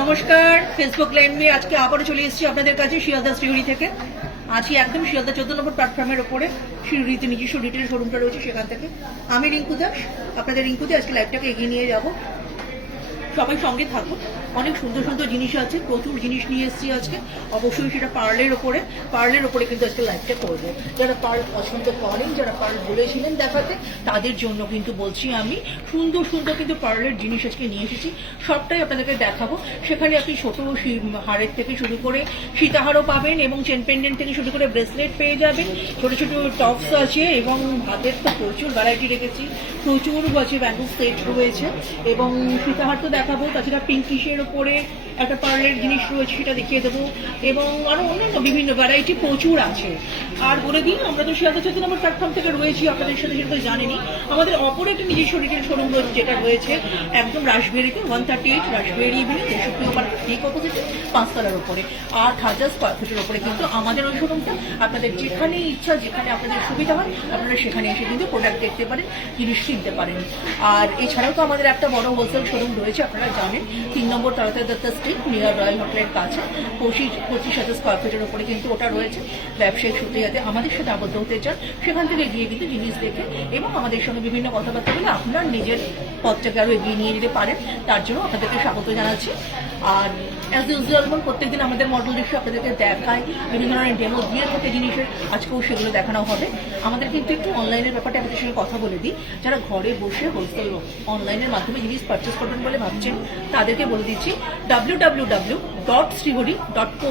নমস্কার, Facebook live নিয়ে আজকে আবারও চলে এসেছি আপনাদের কাছে শিয়ালদা শ্রীহরি থেকে। আছি একদম শিয়ালদা 14 নম্বর প্ল্যাটফর্মের ওপরে, শিউরিতে নিজস্ব রিটেল শোরুমটা রয়েছে সেখান থেকে। আমি রিঙ্কু দাস, আপনাদের রিঙ্কুতে আজকে লাইভটাকে এগিয়ে নিয়ে যাব। সবাই সঙ্গে থাকুন, অনেক সুন্দর সুন্দর জিনিস আছে, প্রচুর জিনিস নিয়ে এসেছি আজকে। অবশ্যই সেটা পার্লের ওপরে কিন্তু আজকে লাইভটা করবো। যারা পার্ল পছন্দ করেন, যারা পার্ল বলেছিলেন দেখাতে, তাদের জন্য কিন্তু বলছি আমি সুন্দর সুন্দর কিন্তু পার্লের জিনিস আজকে নিয়ে এসেছি। সবটাই আপনাদেরকে দেখাবো। সেখানে আপনি ছোট হারের থেকে শুরু করে সীতাহারও পাবেন এবং চেন পেন্ডেন্ট থেকে শুরু করে ব্রেসলেট পেয়ে যাবেন। ছোট ছোট টপস আছে এবং হাতের তো প্রচুর ভ্যারাইটি রেখেছি, প্রচুর আছে, ব্যাঙ্গল সেট রয়েছে এবং সীতাহার তো দেখাবো। তাছাড়া পিঙ্কিশের ওপরে একটা পার্লের জিনিস রয়েছে, সেটা দেখিয়ে দেবো এবং আরো অন্যান্য বিভিন্ন ভ্যারাইটি প্রচুর আছে। আর বলে দিন, আমরা তো শিয়ালদা 14 নম্বর প্ল্যাটফর্ম থেকে রয়েছি, আপনাদের সাথে সেটা জানেনি। আমাদের অপর একটা নিজস্ব রিটেল শোরুম রয়েছে, যেটা রয়েছে একদম রাসবেরিতে 138 রাসবেরি এভিনিউ, দেশপ্রিয় পার্কের ঠিক অপোজিটে 5 তলার ওপরে 8,000 স্কোয়ার ফিটের ওপরে কিন্তু আমাদের ওই শোরুমটা। আপনাদের যেখানে ইচ্ছা, যেখানে আপনাদের সুবিধা হয়, আপনারা সেখানে এসে কিন্তু প্রোডাক্ট দেখতে পারেন, জিনিস কিনতে পারেন। আর এছাড়াও তো আমাদের একটা বড় হোলসেল শোরুম রয়েছে, আপনারা জানেন, 3 নম্বর তাড়াতাড়ি দত্তা স্ট্রিট নিয়ার রয়্যাল হোটেলের কাছে 25,000 স্কোয়ার ফিটের ওপরে কিন্তু ওটা রয়েছে। ব্যবসায়িক সূত্রে যাতে আমাদের সাথে আবদ্ধ হতে চান, সেখান থেকে গিয়ে কিন্তু জিনিস দেখে এবং আমাদের সঙ্গে বিভিন্ন কথাবার্তা বলে আপনার নিজের পথটাকে আরও এগিয়ে নিয়ে যেতে পারেন, তার জন্য আপনাদেরকে স্বাগত জানাচ্ছি। আর অ্যাজ ইউজুয়াল প্রত্যেকদিন আমাদের মডেল দৃশ্য আপনাদেরকে দেখায়, বিভিন্ন ধরনের ডেমো দিয়ে থাকে জিনিসের, আজকেও সেগুলো দেখানো হবে। আমাদের কিন্তু একটু অনলাইনের ব্যাপারটা আপনাদের সঙ্গে কথা বলে দিই। যারা ঘরে বসে হোলসেল অনলাইনের মাধ্যমে জিনিস পারচেস করবেন বলে ভাবছেন, তাদেরকে বলে দিচ্ছি www.srihori.co,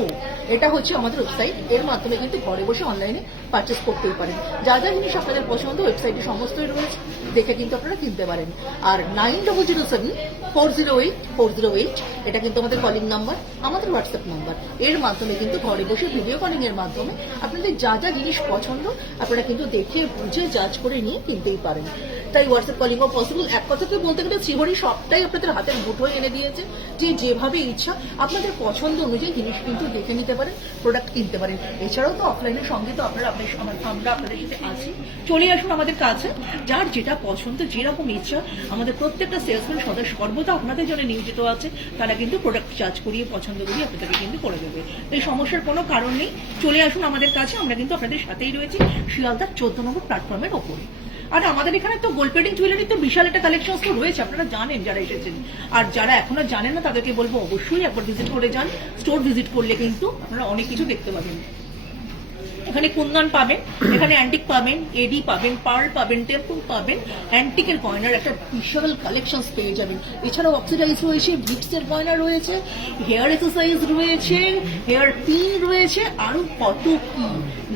এটা হচ্ছে আমাদের ওয়েবসাইট। এর মাধ্যমে কিন্তু ঘরে বসে অনলাইনে পারচেস করতেই পারেন। যা যা জিনিস আপনাদের পছন্দ ওয়েবসাইটে সমস্তই রয়েছে, দেখে কিন্তু আপনারা কিনতে পারেন। আর 9007408408, এটা কিন্তু আমাদের কলিং নাম্বার, আমাদের হোয়াটসঅ্যাপ নাম্বার। এর মাধ্যমে কিন্তু ঘরে বসে ভিডিও কলিং এর মাধ্যমে আপনাদের যা যা জিনিস পছন্দ আপনারা কিন্তু দেখে বুঝে জাজ করে নিয়ে কিনতেই পারেন। তাই হোয়াটসঅ্যাপ কলিংও পসিবল। এক কথাতে বলতে গেলে শ্রীহরি সবটাই আপনাদের হাতের মুঠোয় এনে দিয়েছে, যে যেভাবে ইচ্ছা আপনাদের পছন্দ অনুযায়ী জিনিস কিন্তু দেখে নিতে পারেন, প্রোডাক্ট কিনতে পারেন। এছাড়াও তো অফলাইনের সঙ্গে তো আমরা আপনাদের সাথে আছি, চলে আসুন আমাদের কাছে। যার যেটা পছন্দ, যেরকম ইচ্ছা, আমাদের প্রত্যেকটা সেলসম্যান সর্বদা আপনাদের জন্য নিয়োজিত আছে। তারা কিন্তু প্রোডাক্ট চার্জ করিয়ে পছন্দ করিয়ে আপনাদেরকে কিন্তু করে দেবে। এই সমস্যার কোনো কারণ নেই, চলে আসুন আমাদের কাছে। আমরা কিন্তু আপনাদের সাথেই রয়েছি শিয়ালদার 14 নম্বর প্ল্যাটফর্মের ওপরে। আর আমাদের এখানে তো গোল্ড প্লেটিং জুয়েলারি তো বিশাল একটা কালেকশন তো রয়েছে, আপনারা জানেন যারা এসেছেন। আর যারা এখনো জানেন না, তাদেরকে বলবো অবশ্যই একবার ভিজিট করে যান। স্টোর ভিজিট করলে কিন্তু আপনারা অনেক কিছু দেখতে পাবেন। এখানে কুন্দন পাবেন, এখানে অ্যান্টিক পাবেন, এডি পাবেন, পার্ল পাবেন, টেম্পল পাবেন, অ্যান্টিকের গয়নার একটা বিশাল কালেকশন পেয়ে যাবেন। এছাড়াও অক্সিডাইজ রয়েছে, বিটসের গয়না রয়েছে, হেয়ার এক্সারসাইজ রয়েছে, হেয়ার পিন রয়েছে, আরো কত কি,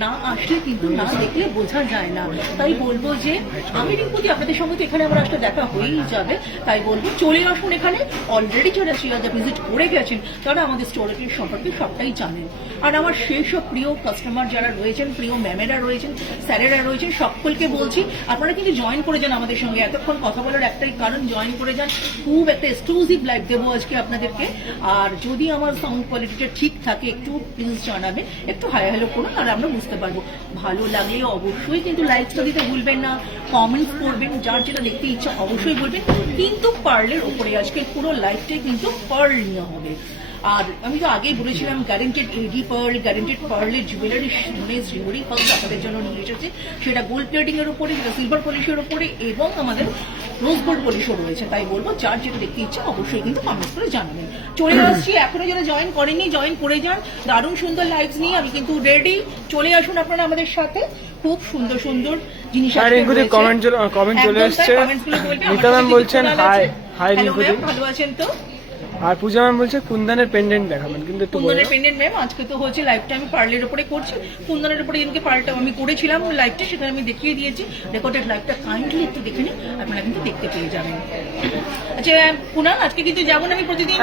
না আসলে কিন্তু না দেখলে বোঝা যায় না। তাই বলবো যে আমি রিঙ্কুদি, আপনাদের সঙ্গে তো এখানে আমার আসলে দেখা হয়েই যাবে। তাই বলবো চলে আসুন এখানে। অলরেডি যারা শিয়ালদা ভিজিট করে গেছেন, তারা আমাদের স্টোরের সম্পর্কে সবটাই জানেন। আর আমার সেই সব প্রিয় কাস্টমার যারা রয়েছেন, প্রিয় ম্যামেরা রয়েছেন, স্যারেরা রয়েছেন, সকলকে বলছি আপনারা কিন্তু জয়েন করে যান আমাদের সঙ্গে। এতক্ষণ কথা বলার একটাই কারণ, জয়েন করে যান। খুব একটা এক্সক্লুসিভ লাইভ দেবো আজকে আপনাদেরকে। আর যদি আমার সাউন্ড কোয়ালিটিটা ঠিক থাকে, একটু প্লিজ জানাবেন, একটু হাই হ্যালো করুন, আর আমরা বুঝতে পারবো। ভালো লাগলে অবশ্যই কিন্তু লাইকটা দিতে ভুলবেন না, কমেন্টস করবেন, যার যেটা দেখতে ইচ্ছা অবশ্যই বলবেন। কিন্তু পার্লের ওপরে আজকে পুরো লাইভটাই কিন্তু পার্ল নিয়ে হবে। আর আমি তো আগেই বলেছিলাম, গ্যারেন্টেড এডি পার্ল, গ্যারেন্টেড পার্লের জুয়েলারি মানে শ্রীহরি হাউস আপনাদের জন্য নিয়ে এসেছে। সেটা গোল্ড প্লেটিং এর উপরে, সেটা সিলভার পলিশের উপরে এবং আমাদের রোজ গোল্ড পলিশও রয়েছে। তাই বলবো যার যেটা দেখতে ইচ্ছা অবশ্যই কিন্তু কমেন্টস করে জানাবেন। চলে আসছি, এখনো যারা জয়েন করেননি জয়েন করে যান। দারুণ সুন্দর লাইভস নিয়ে আমি কিন্তু রেডি। চলে আসুন আপনারা আমাদের সাথে, খুব সুন্দর সুন্দর জিনিস কমেন্ট চলে আসছে। মিতা ম্যাম বলছেন হাই হাই রিঙ্কুদি, ভালো আছেন তো? আর পূজা ম্যাম বলছে কুন্দনের পেন্ডেন্ট দেখাবেন, কিন্তু একটু কুন্দনের পেন্ডেন্ট ম্যাম, আজকে তো হচ্ছে লাইভটা আমি পার্লের উপরে করছি। কুন্দনের উপরে যেদিনকে পার্লটা আমি করেছিলাম লাইভটা, সেখানে আমি দেখিয়ে দিয়েছি রেকর্ডেড লাইভটা। কাইন্ডলি একটু দেখে নিন, আপনারা কিন্তু দেখতে পেয়ে যাবেন। আচ্ছা কুনাল, আজকে কিন্তু যেমন আমি প্রতিদিন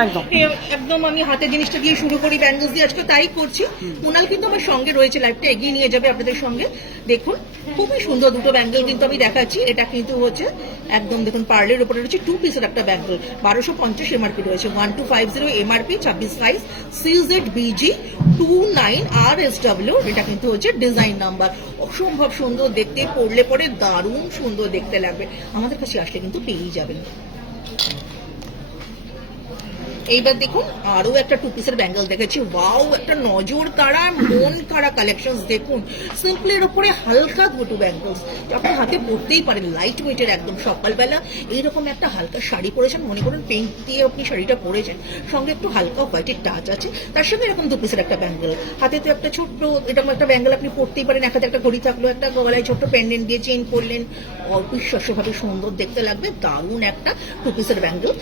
একদম আমি হাতে জিনিসটা দিয়ে শুরু করি, ব্যাঙ্গলস দিয়ে, আজকে তাই করছি। কুনাল কিন্তু আমার সঙ্গে রয়েছে, লাইভটা এগিয়ে নিয়ে যাবে আপনাদের সঙ্গে। দেখুন খুবই সুন্দর দুটো ব্যাঙ্গেল কিন্তু আমি দেখাচ্ছি। এটা কিন্তু হচ্ছে একদম দেখুন পার্লের উপরে রয়েছে 2 পিসের একটা ব্যাঙ্গেল, 1250 এমআরপি রয়েছে, 1250 এমআরপি, 26 সাইজ, CZBG 29 RSW। এটা কিন্তু হচ্ছে ডিজাইন নাম্বার। অসম্ভব সুন্দর দেখতে, পরলে পরে দারুণ সুন্দর দেখতে লাগবে। আমাদের কাছে আসলে কিন্তু পেয়েই যাবেন। এইবার দেখুন আরো একটা টু পিসের ব্যাঙ্গেল দেখেছি, ওয়াও, একটা নজর কাড়া মন কাড়া কালেকশন। দেখুন সিম্পলের উপরে হালকা দুটো ব্যাঙ্গেলস, আপনি হাতে পরতেই পারেন, লাইট ওয়েটের একদম। সকালবেলা এইরকম একটা হালকা শাড়ি পরেছেন, মনে করুন পিঙ্ক দিয়ে আপনি শাড়িটা পরেছেন, সঙ্গে একটু হালকা হোয়াইটের টাচ আছে, তার সঙ্গে এরকম দু পিসের একটা ব্যাঙ্গেল, হাতে তো একটা ছোট্ট এরকম একটা ব্যাঙ্গেল আপনি পরতেই পারেন, এক হাতে একটা ঘড়ি থাকলো, একটা গলায় ছোট্ট পেন্ডেন্ট দিয়ে চেইন করলেন, অবিশ্বাস্যভাবে সুন্দর দেখতে লাগবে। দারুণ একটা টু পিসের ব্যাঙ্গেল,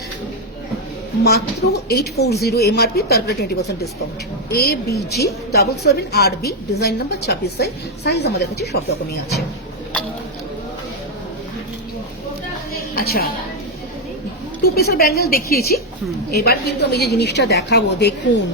মাত্র 840 এমআরপি, তারপরে 20% discount. ABG 77RB, design number 26, size আমাদের কাছে সব রকমই আছে। আচ্ছা, টু পিসের ব্যাঙ্গেল দেখিয়েছি, এবার কিন্তু আমি যে জিনিসটা দেখাবো, দেখুন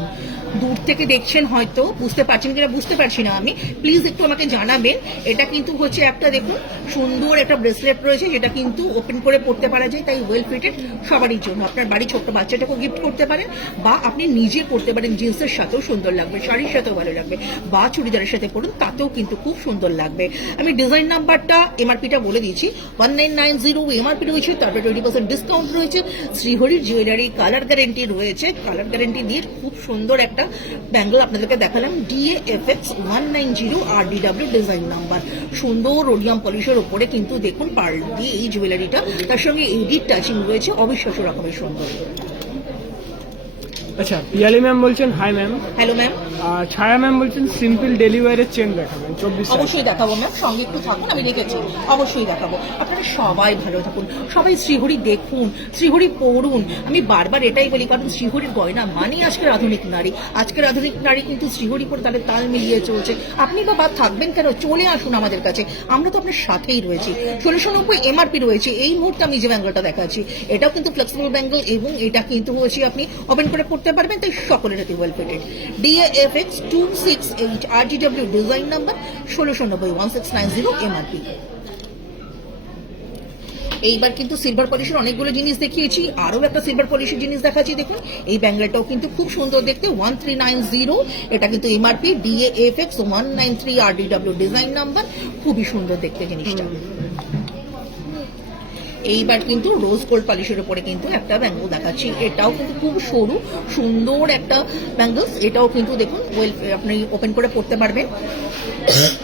দূর থেকে দেখছেন হয়তো, বুঝতে পারছেন কিনা বুঝতে পারছি না আমি, প্লিজ একটু আমাকে জানাবেন। এটা কিন্তু হচ্ছে একটা, দেখুন সুন্দর একটা ব্রেসলেট রয়েছে, যেটা কিন্তু ওপেন করে পড়তে পারা যায়, তাই ওয়েল ফিটেড সবারই জন্য। আপনার বাড়ির ছোট্ট বাচ্চাটাকেও গিফট করতে পারেন, বা আপনি নিজে পড়তে পারেন, জিন্সের সাথেও সুন্দর লাগবে, শাড়ির সাথেও ভালো লাগবে, বা চুড়িদারের সাথে পড়ুন, তাতেও কিন্তু খুব সুন্দর লাগবে। আমি ডিজাইন নাম্বারটা এমআরপিটা বলে দিচ্ছি, 1990 এমআরপি রয়েছে, তারপরে 20% ডিসকাউন্ট রয়েছে। শ্রীহরির জুয়েলারি, কালার গ্যারেন্টি রয়েছে, কালার গ্যারেন্টি দিয়ে খুব সুন্দর একটা ব্যাঙ্গেল আপনাদেরকে দেখালাম। DAFX 190 RDW, ডিজাইন নাম্বার, সুন্দর রোডিয়াম পলিশের উপরে কিন্তু দেখুন পার্ল দিয়ে এই জুয়েলারিটা, তার সঙ্গে এডিট টাচিং রয়েছে, অবিশ্বাস্য রকমের সুন্দর। আচ্ছা, পিয়ালি ম্যাম বলছেন হাই ম্যাম। Hello ma'am. আর ছায়া ম্যাম বলছেন সিম্পল ডেলিভারের চেন দেখাবেন 24। অবশ্যই দেখাবো ম্যাম, সঙ্গে একটু থাকুন, আমি রেখেছি, অবশ্যই দেখাবো। আপনারা সবাই ভালো থাকুন, সবাই শ্রীহরি দেখুন, শ্রীহরি পড়ুন। আমি বারবার এটাই বলি, কারণ শ্রীহরির গয়না মানেই আজকের আধুনিক নারী, আজকের আধুনিক নারী কিন্তু শ্রীহরি পরে তাদের তাল মিলিয়ে চলছে। আপনি বা বাদ থাকবেন কেন, চলে আসুন আমাদের কাছে, আমরা তো আপনার সাথেই রয়েছি। 1690 এমআরপি রয়েছে। এই মুহূর্তে আমি যে ব্যাঙ্গেলটা দেখাচ্ছি, এটাও কিন্তু ফ্লেক্সিবল ব্যাঙ্গেল, এবং এটা কিন্তু হচ্ছে আপনি ওপেন করে পড়তে পারবেন, তাই সকলের হাতে well fitted. DAFX 268 RGW, design number 1690, 1690 MRP. এইবার কিন্তু সিলভার পলিশের অনেকগুলো জিনিস দেখিয়েছি, আরো একটা সিলভার পলিশের জিনিস দেখাচ্ছি। দেখুন এই ব্যাঙ্গেলটাও কিন্তু খুব সুন্দর দেখতে, 1390, এটা কিন্তু MRP. DAFX 193 RDW, design number, খুবই সুন্দর দেখতে জিনিসটা। এইবার কিন্তু রোজ গোল্ড পলিশের উপরে কিন্তু একটা ব্যাঙ্গেল দেখাচ্ছি, এটাও কিন্তু খুব সরু সুন্দর একটা ব্যাঙ্গেলস, এটাও কিন্তু দেখুন ওয়েল, আপনি ওপেন করে পড়তে পারবেন,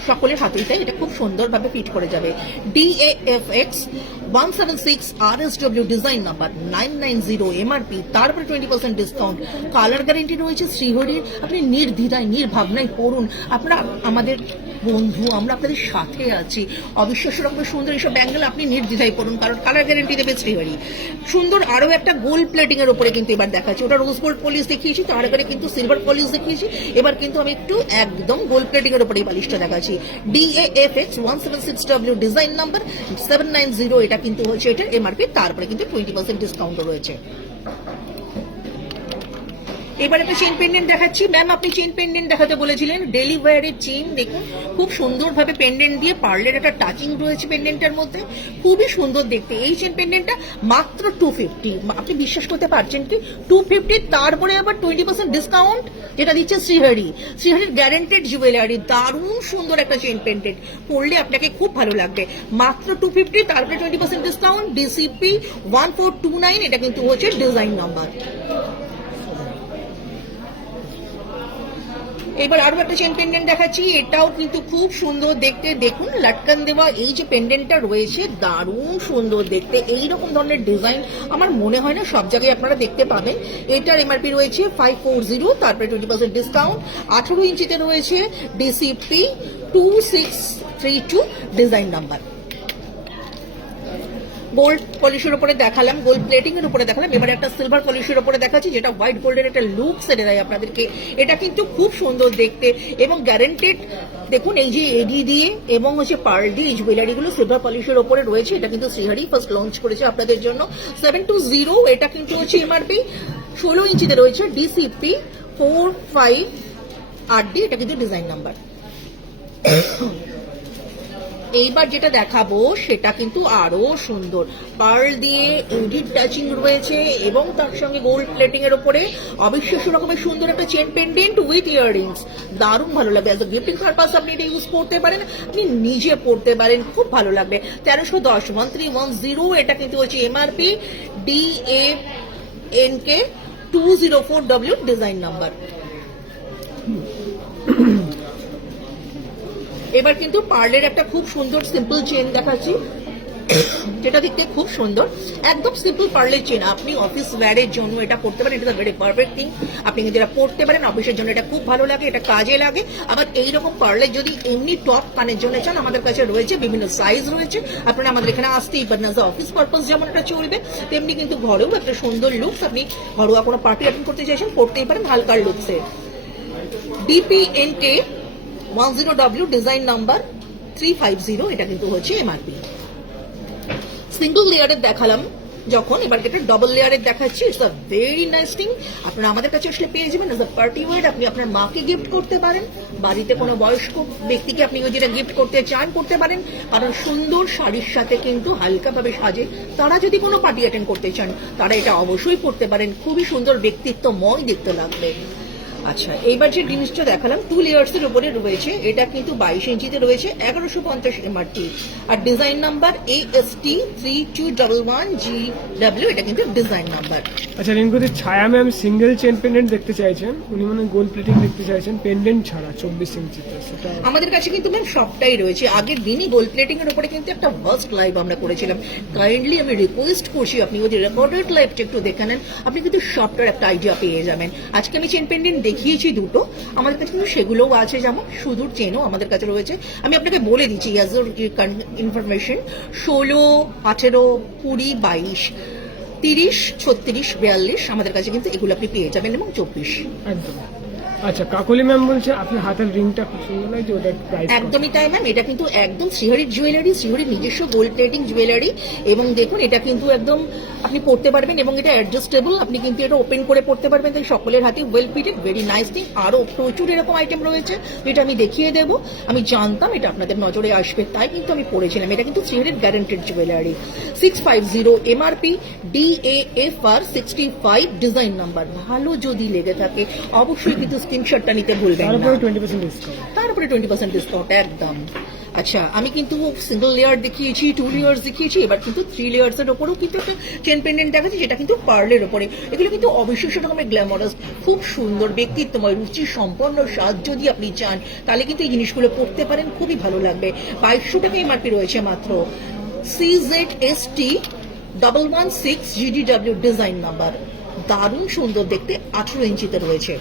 সকলের হাতেই তাই এটা খুব সুন্দরভাবে ফিট করে যাবে। DAFX 176 RSW, design number 990 MRP, তারপরে 20% ডিসকাউন্ট, কালার গ্যারেন্টি রয়েছে শ্রীহরির। আপনি নির্দ্বিধায় নির্ভাবনায় পড়ুন, আপনারা আমাদের বন্ধু, আমরা আপনাদের সাথে আছি। অবিশ্বাস্য রকমের সুন্দর এইসব ব্যাঙ্গেল আপনি নির্দ্বিধায় পড়ুন, কারণ কালার গ্যারেন্টি দেবে শ্রীহরি। সুন্দর আরো একটা গোল্ড প্লেটিং এর উপরে কিন্তু এবার দেখাচ্ছি, ওটা রোজ গোল্ড পলিশ দেখিয়েছি, তার আগে কিন্তু সিলভার পলিশ দেখিয়েছি, এবার কিন্তু আমি একটু একদম গোল্ড প্লেটিং এর উপরে এই বালিশটা দেখাচ্ছি। DAFX 176W, ডিজাইন নাম্বার 790, এটা কিন্তু হচ্ছে এটার এমআরপি, তারপরে কিন্তু 20% ডিসকাউন্ট রয়েছে। এবার একটা চেন পেন্ডেন্ট দেখাচ্ছি। ম্যাম আপনি চেন পেন্ডেন্ট দেখাতে বলেছিলেন, ডেলি ওয়্যারের চেন, দেখুন খুব সুন্দরভাবে পেন্ডেন্ট দিয়ে পার্লের একটা টাচিং রয়েছে পেন্ডেন্টের মধ্যে, খুবই সুন্দর দেখতে। এই চেন পেন্ডেন্টটা মাত্র 250, আপনি বিশ্বাস করতে পারছেন কি, 250, তারপরে আবার 20% ডিসকাউন্ট, যেটা দিচ্ছে শ্রীহরি। শ্রীহরির গ্যারেন্টেড জুয়েলারি, দারুণ সুন্দর একটা চেন পেন্ডেন্ট, পরলে আপনাকে খুব ভালো লাগবে। মাত্র 250, তারপরে 20% ডিসকাউন্ট। DCP 1429, এটা কিন্তু হচ্ছে ডিজাইন নাম্বার। এবার আরো একটা চেন পেন্ডেন্ট দেখাচ্ছি, এটাও কিন্তু খুব সুন্দর দেখতে, দেখুন লাটকান দেওয়া এই যে পেন্ডেন্টটা রয়েছে, দারুণ সুন্দর দেখতে। এইরকম ধরনের ডিজাইন আমার মনে হয় না সব জায়গায় আপনারা দেখতে পাবেন। এটার এমআরপি রয়েছে 540, তারপরে 20% ডিসকাউন্ট। 18 ইঞ্চিতে রয়েছে, DCP 2632, ডিজাইন নাম্বার। গোল্ড পলিশের উপরে দেখালাম, গোল্ড প্লেটিং এর উপরে দেখালাম, এবারে একটা সিলভার পলিশের উপরে দেখাচ্ছি, যেটা হোয়াইট গোল্ডের একটা লুক সেরে দেয় আপনাদেরকে। এটা কিন্তু খুব সুন্দর দেখতে এবং গ্যারেন্টেড। দেখুন এই যে এডি দিয়ে এবং হচ্ছে পার্ল দিয়ে এই জুয়েলারিগুলো সিলভার পলিশের উপরে রয়েছে, এটা কিন্তু শ্রীহরি ফার্স্ট লঞ্চ করেছে আপনাদের জন্য। 720, এটা কিন্তু হচ্ছে এমআরপি। 16 ইঞ্চিতে রয়েছে, DCP 45RD, এটা কিন্তু ডিজাইন নাম্বার। এইবার যেটা দেখাবো সেটা কিন্তু আরো সুন্দর, পার্ল দিয়ে এডিট টাচিং রয়েছে এবং তার সঙ্গে গোল্ড প্লেটিং এর উপরে অবিশ্বাস্য রকমের সুন্দর একটা চেন পেন্ডেন্ট উইথ ইয়াররিংস, দারুণ ভালো লাগবে। অ্যাজ এ গিফটিং পারপাস আপনি এটা ইউজ করতে পারেন, আপনি নিজে পড়তে পারেন, খুব ভালো লাগবে। 1310, 1310, এটা কিন্তু হচ্ছে MRP. DANK 204W design number. এবার কিন্তু পার্লের একটা খুব সুন্দর সিম্পল চেন দেখাচ্ছি, যেটা দেখতে খুব সুন্দর, একদম সিম্পল পার্লের চেন। আপনি অফিস ওয়্যারের জন্য এটা পড়তে পারেন, এটা ভেরি পারফেক্ট থিং। আপনি কিন্তু এটা পড়তে পারেন অফিসের জন্য, এটা খুব ভালো লাগে, এটা কাজে লাগে। আবার এইরকম পার্লের যদি এমনি টপ কানের জন্য চান, আমাদের কাছে রয়েছে, বিভিন্ন সাইজ রয়েছে। আপনারা আমাদের এখানে আসতেই পারেন। অফিস পারপাস যেমন এটা চলবে, তেমনি কিন্তু ঘরেও একটা সুন্দর লুকস, আপনি ঘরোয়া কোনো পার্টি অ্যাটেন্ড করতে চাইছেন, পড়তেই পারেন হালকার লুকসে। DPNK 10W ডিজাইন নাম্বার 350, এটা কিন্তু হচ্ছে এমআরপি। সিঙ্গল লেয়ারের দেখালাম যখন, এবার এটা ডবল লেয়ারের দেখাচ্ছি। It's a very nice thing. আপনারা আমাদের কাছে আসলে পেয়ে যাবেন এজ আ পার্টি ওয়্যার। আপনি আপনার মাকে গিফট করতে পারেন, বাড়িতে কোনো বয়স্ক ব্যক্তিকে আপনি যেটা গিফট করতে চান করতে পারেন। কারণ সুন্দর শাড়ির সাথে কিন্তু হালকাভাবে সাজে, তারা যদি কোনো পার্টি অ্যাটেন্ড করতে চান তারা এটা অবশ্যই পড়তে পারেন, খুবই সুন্দর ব্যক্তিত্বময় দেখতে লাগবে। আচ্ছা, এইবার যে জিনিসটা দেখালাম 2 লেয়ার্স এর উপরে রয়েছে, এটা কিন্তু 22 ইঞ্চিতে রয়েছে, 1150 এমআরপি। আর ডিজাইন নাম্বার AST 3211GW, এটা কিন্তু ডিজাইন নাম্বার। আচ্ছা রিঙ্কুদি, ছায়া ম্যাম সিঙ্গেল চেন পেন্ডেন্ট দেখতে চাইছেন, উনি মানে গোল্ড প্লেটিং দেখতে চাইছেন পেন্ডেন্ট ছাড়া 24 ইঞ্চিতে, সেটা আমাদের কাছে কিন্তু ম্যাম সবটাই রয়েছে। আগের দিনই গোল্ড প্লেটিং এর উপরে কিন্তু একটা ফার্স্ট লাইভ আমরা করেছিলাম। কাইন্ডলি আমি রিকোয়েস্ট করছি আপনি ওই যে রেকর্ডেড লাইভটা একটু দেখে নেন, আপনি কিন্তু সবটার একটা আইডিয়া পেয়ে যাবেন। আজকে আমি চেন পেন্ডেন্ট দেখিয়েছি দুটো, আমাদের কাছে কিন্তু সেগুলোও আছে, যেমন সুদূর চেনও আমাদের কাছে রয়েছে। আমি আপনাকে বলে দিচ্ছি অ্যাজ ইনফরমেশন, 16, 18, 20, 22, 30, 36, 42 আমাদের কাছে কিন্তু এগুলো আপনি পেয়ে যাবেন, এবং 24। একদম। আচ্ছা কাকলি ম্যাম বলছে আপনার হাতের রিংটা খুব সুন্দর লাগছে, ওটা প্রাইস একদমই তাই ম্যাম, এটা কিন্তু একদম শ্রীহরির জুয়েলারি, শ্রীহরির নিজস্ব গোল্ড প্লেটিং জুয়েলারি। এবং দেখুন এটা কিন্তু একদম আপনি পড়তে পারবেন, এবং এটা অ্যাডজাস্টেবল, আপনি কিন্তু এটা ওপেন করে পড়তে পারবেন, তাই সকলের হাতে well fitted, very nice thing. আরও প্রচুর এরকম আইটেম রয়েছে যেটা আমি দেখিয়ে দেব। আমি জানতাম এটা আপনাদের নজরে আসবে, তাই কিন্তু আমি পড়েছিলাম। এটা কিন্তু শ্রীহরির guaranteed jewellery. 650 MRP, DAFR 65 design number. ভালো যদি লেগে থাকে অবশ্যই কিন্তু স্ক্রিনশটটা নিতে ভুলবেন না। তারপরে 20% ডিসকাউন্ট। তারপরে 20% ডিসকাউন্ট একদম। আচ্ছা, আমি কিন্তু সিঙ্গল লেয়ার দেখিয়েছি, 2 লেয়ার্স দেখিয়েছি, এবার কিন্তু 3 লেয়ার্স এর উপরেও কিন্তু একটা চেন পেন্ডেন্ট দেখাচ্ছি, যেটা কিন্তু পার্লের উপরে। এগুলো কিন্তু অবিশ্বাস্য রকমের গ্ল্যামারাস, খুব সুন্দর, ব্যক্তিত্বময়, রুচি সম্পন্ন সাজ যদি আপনি চান, তাহলে কিন্তু এই জিনিসগুলো পড়তে পারেন, খুবই ভালো লাগবে। 2200 টাকা এমআরপি রয়েছে মাত্র। CZST 116GDW ডিজাইন নাম্বার, দারুণ সুন্দর দেখতে, 18 ইঞ্চিতে রয়েছে।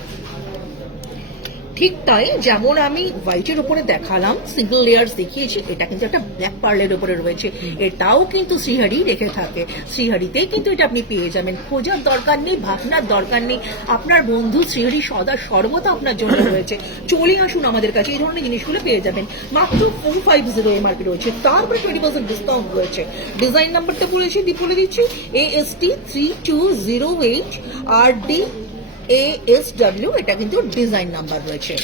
ঠিক তাই, যেমন আমি হোয়াইটের উপরে দেখালাম, সিঙ্গল লেয়ার্স দেখিয়েছি, এটা কিন্তু একটা ব্ল্যাক পার্লের উপরে রয়েছে। এটাও কিন্তু শ্রীহরি রেখে থাকে, শ্রীহরিতেই কিন্তু এটা আপনি পেয়ে যাবেন। খোঁজার দরকার নেই, ভাবনার দরকার নেই, আপনার বন্ধু শ্রীহরি সদা সর্বদা আপনার জন্য রয়েছে। চলে আসুন আমাদের কাছে, এই ধরনের জিনিসগুলো পেয়ে যাবেন। মাত্র 450 এমআরপি রয়েছে, তারপরে 20% ডিসকাউন্ট রয়েছে। ডিজাইন নাম্বারটা বলে দিচ্ছি, AST 3208 RD ASW, এটা কিন্তু ডিজাইন নাম্বার রয়েছে।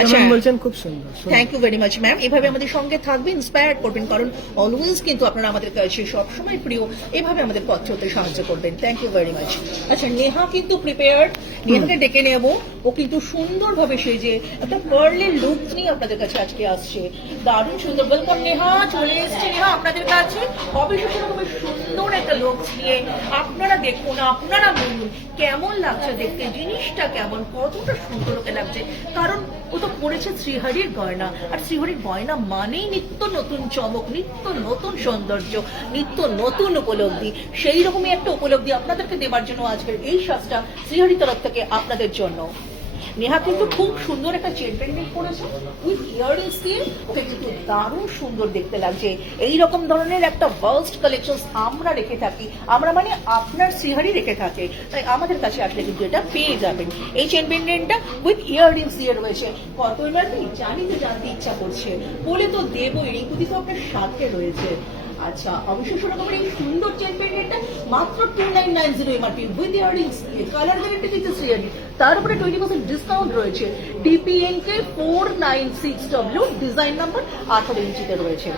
আচ্ছা বলছেন খুব সুন্দর, thank you very much ma'am. এভাবে আমাদের সঙ্গে থাকবে, ইন্সপায়ার করবেন, কারণ অলওয়েজ কিন্তু আপনারা আমাদের কাছে সবসময় প্রিয়, এভাবে আমাদের পথ চলতে সাহায্য করবেন। Thank you very much. আচ্ছা, নেহা কিন্তু প্রিপেয়ার্ড, নেহাকে ডেকে নেব। ও কিন্তু সুন্দরভাবে সেজে একটা পার্লের লুক নিয়ে আপনাদের কাছে আজকে আসছে, দারুণ সুন্দর। ওয়েলকাম নেহা, চলে এসছে নেহা আপনাদের কাছে অবিশ্বাস্য রকমের সুন্দর একটা লুক নিয়ে। আপনারা দেখুন, আপনারা বলুন কেমন লাগছে দেখতে, জিনিসটা কেমন, কতটা সুন্দর ওকে লাগছে। কারণ ও তো পড়েছে শ্রীহরির গয়না, আর শ্রীহরির গয়না মানেই নিত্য নতুন চমক, নিত্য নতুন সৌন্দর্য, নিত্য নতুন উপলব্ধি। সেই রকমই একটা উপলব্ধি আপনাদেরকে দেওয়ার জন্য আজকের এই সাজটা শ্রীহরির তরফ থেকে আপনাদের জন্য। নেহা কিন্তু খুব সুন্দর একটা চেন পেন্ডেন্ট পরেছে উইথ ইয়াররিংস দিয়ে, ওকে কিন্তু দারুণ সুন্দর দেখতে লাগছে। এইরকম ধরনের একটা বার্স্ট কালেকশন আমরা রেখে থাকি, আমরা মানে আপনার শ্রীহরি রেখে থাকে, তাই আমাদের কাছে আসলে কিন্তু এটা পেয়ে যাবেন। এই চেন পেন্ডেন্টটা উইথ ইয়াররিংস দিয়ে রয়েছে। কত এমআরপি জানি তো, জানতে ইচ্ছা করছে, বলে তো দেবই, রিঙ্কুদি তো আপনার সাথে রয়েছে। আচ্ছা, অবিশ্বাস্য রকমের এই সুন্দর চেন পেন্ডেন্টটা মাত্র 2990 MRP with earrings, colour guarantee দিচ্ছে শ্রীহরি, তার উপরে 20% ডিসকাউন্ট রয়েছে। DPNK 496W ডিজাইন নাম্বার, 18 ইঞ্চিতে রয়েছে।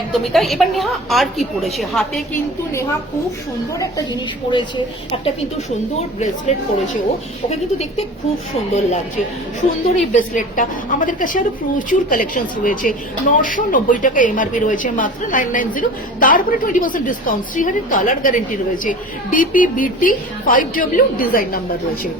একদমই তাই। এবার নেহা আর কি পরেছে, হাতে কিন্তু নেহা খুব সুন্দর একটা জিনিস পরেছে, একটা কিন্তু সুন্দর ব্রেসলেট পরেছে ও, ওকে কিন্তু দেখতে খুব সুন্দর লাগছে। সুন্দর এই ব্রেসলেটটা আমাদের কাছে আরো প্রচুর কালেকশন রয়েছে। 990 টাকা এমআরপি রয়েছে, মাত্র 990। তারপরে 20% ডিসকাউন্ট, শ্রীহারির কালার গ্যারেন্টি রয়েছে, DPBT 5W ডিজাইন নাম্বার রয়েছে।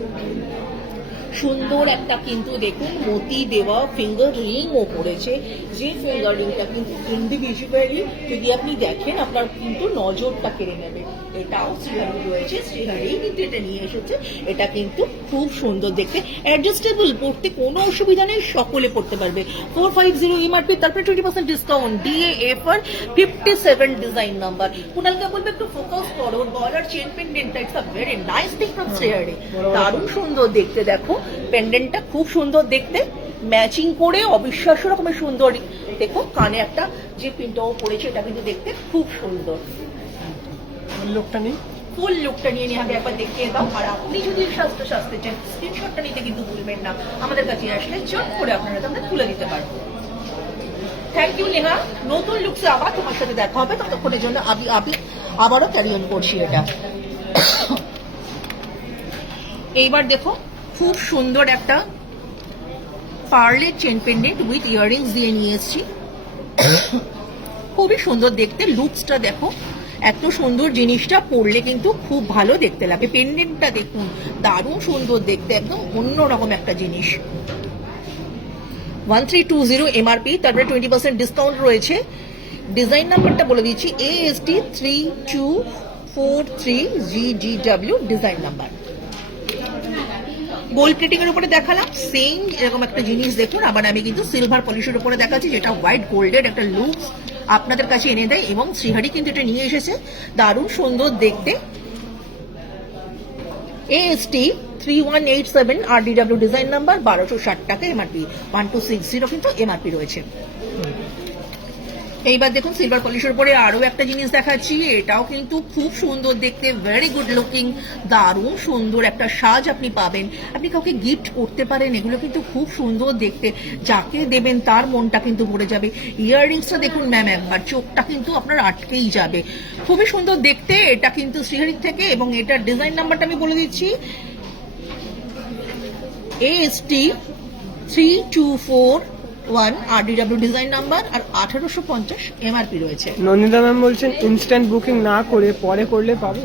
সুন্দর একটা কিন্তু দেখুন মতি দেওয়া ফিঙ্গার রিংও পড়েছে, যে ফিঙ্গার রিংটা কিন্তু ইন্ডিভিজুয়ালি যদি আপনি দেখেন আপনার কিন্তু নজরটা কেড়ে নেবে। এটাও শ্রীহারি রয়েছে, শ্রীহারি কিন্তু এটা নিয়ে এসেছে। এটা কিন্তু খুব সুন্দর দেখতে, অ্যাডজাস্টেবল, পড়তে কোনো অসুবিধা নেই, সকলে পড়তে পারবে। 450 এমআরপি, তারপরে 20% ডিসকাউন্ট, DAFR 57 ডিজাইন নাম্বার। কুনালকে বলবে একটু ফোকাস করো, গলার চেন পেন্ডেন্টটা it's a very nice thing from Shrihari, দারুণ সুন্দর দেখতে। দেখো পেন্ডেন্টটা খুব সুন্দর দেখতে, ম্যাচিং করে অবিশ্বাস্য রকমের সুন্দর। দেখো কানে একটা যে পিনটাও পড়েছে, এটা কিন্তু দেখতে খুব সুন্দর। লোকটা নেই, ফুল লুকটা নিয়ে নেহাকে একবার দেখিয়ে দাও। আর আপনি যদি সাজতে সাজতে চান, স্ক্রিনশটটা নিতে কিন্তু ভুলবেন না, আমাদের কাছে আসলে চট করে আপনারা আমরা তুলে দিতে পারবো। থ্যাংক ইউ নেহা, নতুন লুকসে আবার তোমার সাথে দেখা হবে, ততক্ষণের জন্য আমি আবারও ক্যারি অন করছি এটা। এইবার দেখো খুব সুন্দর একটা পার্লের চেন পেন্ডেন্ট উইথ ইয়াররিংস দিয়ে নিয়ে এসেছি, খুবই সুন্দর দেখতে। লুকসটা দেখো, এত সুন্দর জিনিসটা পরলে কিন্তু খুব ভালো দেখতে লাগে। পেন্ডেন্টটা দেখুন, দারুণ সুন্দর দেখতে, একদম অন্যরকম একটা জিনিস। 1320 এমআরপি, তারপরে 20% ডিসকাউন্ট রয়েছে। ডিজাইন নাম্বারটা বলে দিচ্ছি, AST 3243GGW design number. Gold plating এর উপরে দেখালাম, সেম এরকম একটা জিনিস দেখুন আবার আমি কিন্তু সিলভার পলিশের উপরে দেখাচ্ছি, যেটা হোয়াইট গোল্ডের একটা লুক আপনাদের কাছে এনে দেয়, এবং শ্রীহারি কিন্তু এটা নিয়ে এসেছে, দারুণ সুন্দর দেখতে। AST 3187 RDW ডিজাইন নাম্বার, 1260 টাকা এমআরপি, 1260 কিন্তু এমআরপি রয়েছে। এইবার দেখুন সিলভার পলিশের উপরে আরো একটা জিনিস দেখাচ্ছি, এটাও কিন্তু খুব সুন্দর দেখতে, ভেরি গুড লুকিং, দারুণ সুন্দর একটা সাজ আপনি পাবেন, আপনি কাউকে গিফট করতে পারেন। এগুলো কিন্তু খুব সুন্দর দেখতে, যাকে দেবেন তার মনটা কিন্তু ভরে যাবে। ইয়াররিংসটা দেখুন ম্যাম, একবার চোখটা কিন্তু আপনার আটকেই যাবে, খুবই সুন্দর দেখতে। এটা কিন্তু শ্রীহারির থেকে, এবং এটার ডিজাইন নাম্বারটা আমি বলে দিচ্ছি, AST 3241 RDW ডিজাইন নাম্বার, আর 1850 এমআরপি রয়েছে। নন্দিতা ম্যাম বলছেন ইনস্ট্যান্ট বুকিং না করে পরে করলে পাবে?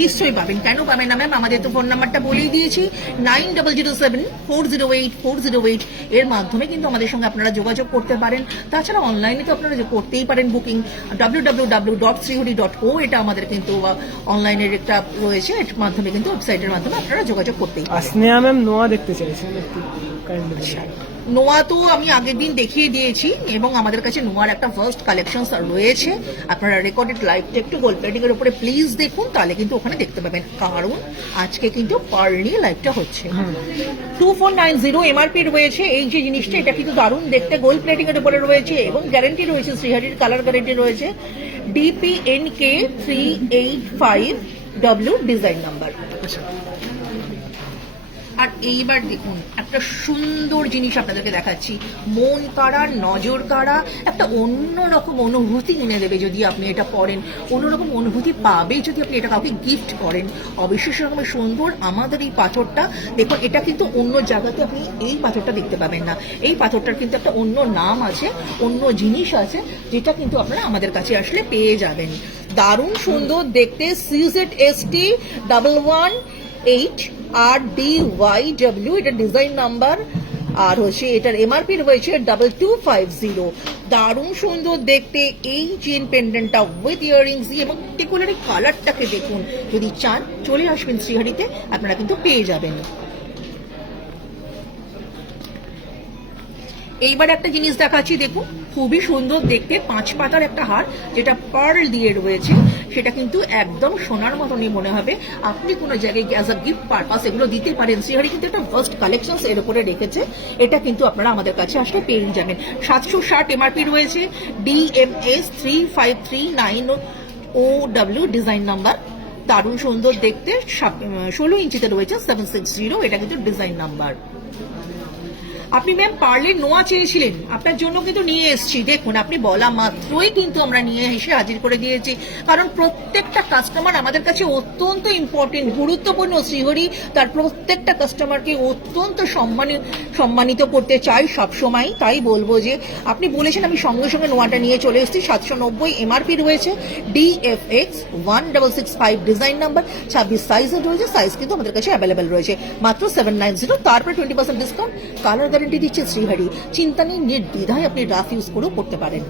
নিশ্চয়ই পাবেন, কেন পাবেন না ম্যাম, আমাদের তো ফোন নাম্বারটা বলেই দিয়েছি, 9007408408 এর মাধ্যমে কিন্তু আমাদের সঙ্গে আপনারা যোগাযোগ করতে পারেন। তাছাড়া অনলাইনে তো আপনারা করতেই পারেন বুকিং, www.srihari.co, এটা আমাদের কিন্তু অনলাইনের একটা রয়েছে, এর মাধ্যমে কিন্তু ওয়েবসাইটের মাধ্যমে আপনারা যোগাযোগ করতেই পারেন। স্নেহা ম্যাম নোয়া দেখতে চাইছেন একটু কাইন্ডলি বলুন। নোয়া তো আমি আগের দিন দেখিয়ে দিয়েছি, এবং আমাদের কাছে নোয়ার একটা ফার্স্ট কালেকশন রয়েছে। আপনারা রেকর্ডেড লাইভটা একটু গোল্ড প্লেটিং এর উপরে প্লিজ দেখুন, তাহলে কিন্তু ওখানে দেখতে পাবেন, কারণ আজকে কিন্তু পার্ল নিয়ে লাইভটা হচ্ছে। 2490 এমআরপি রয়েছে এই যে জিনিসটা, এটা কিন্তু দারুণ দেখতে, গোল্ড প্লেটিং এর উপরে রয়েছে, এবং গ্যারান্টি রয়েছে, শ্রীহারির কালার গ্যারান্টি রয়েছে, DPNK 385W ডিজাইন নাম্বার। আর এইবার দেখুন একটা সুন্দর জিনিস আপনাদেরকে দেখাচ্ছি, মন কাড়া, নজর কাড়া, একটা অন্যরকম অনুভূতি এনে দেবে যদি আপনি এটা পরেন, অন্যরকম অনুভূতি পাবে যদি আপনি এটা কাউকে গিফট করেন। অবিশ্বাস্য রকমের সুন্দর আমাদের এই পাথরটা দেখুন, এটা কিন্তু অন্য জায়গাতে আপনি এই পাথরটা দেখতে পাবেন না, এই পাথরটার কিন্তু একটা অন্য নাম আছে, অন্য জিনিস আছে, যেটা কিন্তু আপনারা আমাদের কাছে আসলে পেয়ে যাবেন। দারুণ সুন্দর দেখতে, CZST 118 RDYW এটা ডিজাইন নাম্বার, আর হচ্ছে এটার এমআরপি রয়েছে 2250। দারুণ সুন্দর দেখতে এই চেন পেন্ডেন্টটা উইথ ইয়াররিংস, এবং পার্টিকুলারলি কালারটাকে দেখুন, যদি চান চলে আসবেন শ্রীহারিতে, আপনারা কিন্তু পেয়ে যাবেন। এইবার একটা জিনিস দেখাচ্ছি দেখুন, খুবই সুন্দর দেখতে, 5 পাতার একটা হার, যেটা পার্ল দিয়ে রয়েছে, সেটা কিন্তু একদম সোনার মতনই মনে হবে। আপনি কোনো জায়গায় অ্যাজ আ গিফট পারপাস এগুলো দিতে পারেন। শ্রীহারি কিন্তু একটা ফার্স্ট কালেকশন এর উপরে রেখেছে, এটা কিন্তু আপনারা আমাদের কাছে আসলে পেয়ে যাবেন। 760 এমআরপি রয়েছে, DMS 35390OW ডিজাইন নাম্বার, দারুণ সুন্দর দেখতে, 16 ইঞ্চিতে রয়েছে, 760, এটা কিন্তু ডিজাইন নাম্বার। আপনি ম্যাম পার্লের নোয়া চেয়েছিলেন, আপনার জন্য কিন্তু নিয়ে এসেছি। দেখুন, আপনি বলা মাত্রই কিন্তু আমরা নিয়ে এসে হাজির করে দিয়েছি, কারণ প্রত্যেকটা কাস্টমার আমাদের কাছে অত্যন্ত ইম্পর্টেন্ট, গুরুত্বপূর্ণ। শ্রীহরি তার প্রত্যেকটা কাস্টমারকে অত্যন্ত সম্মানিত করতে চাই সবসময়। তাই বলবো যে আপনি বলেছেন, আমি সঙ্গে সঙ্গে নোয়াটা নিয়ে চলে এসেছি। 790 এমআরপি রয়েছে, DFX 1665 ডিজাইন নাম্বার, 26 সাইজে রয়েছে। সাইজ কিন্তু আমাদের কাছে অ্যাভেলেবেল রয়েছে মাত্র 790। তারপরে 20% ডিসকাউন্ট, কালার গ্যারেন্টি দিচ্ছে শ্রীহরি। চিন্তা নেই, নির্দ্বিধায় আপনি রাফ ইউজ করেও করতে পারেন।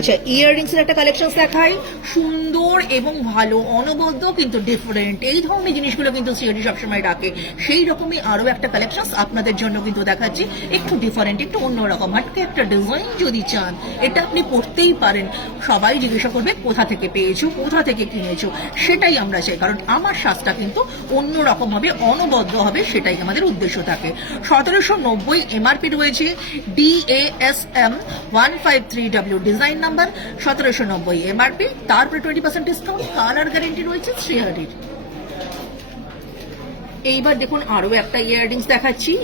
আচ্ছা, ইয়াররিংস এর একটা কালেকশন দেখাই, সুন্দর এবং ভালো, অনবদ্য কিন্তু ডিফারেন্ট। এই ধরনের জিনিসগুলো কিন্তু শ্রীহরি সবসময় রাখে। সেই রকমই আরো একটা কালেকশন আপনাদের জন্য কিন্তু দেখাচ্ছি, একটু ডিফারেন্ট, একটু অন্যরকম, হাটকে একটা ডিজাইন যদি চান এটা আপনি পড়তেই পারেন। সবাই জিজ্ঞাসা করবে কোথা থেকে পেয়েছো, কোথা থেকে কিনেছো, সেটাই আমরা চাই, কারণ আমার সাজটা কিন্তু অন্যরকম হবে, অনবদ্য হবে, সেটাই আমাদের উদ্দেশ্য থাকে। 1790 এমআরপি রয়েছে, DASM 153W design number, 1790 MRP, তারপরে 20% ডিসকাউন্ট, কালার গ্যারেন্টি রয়েছে শ্রীহরির। এইবার দেখুন আরো একটা ইয়াররিংস দেখাচ্ছি,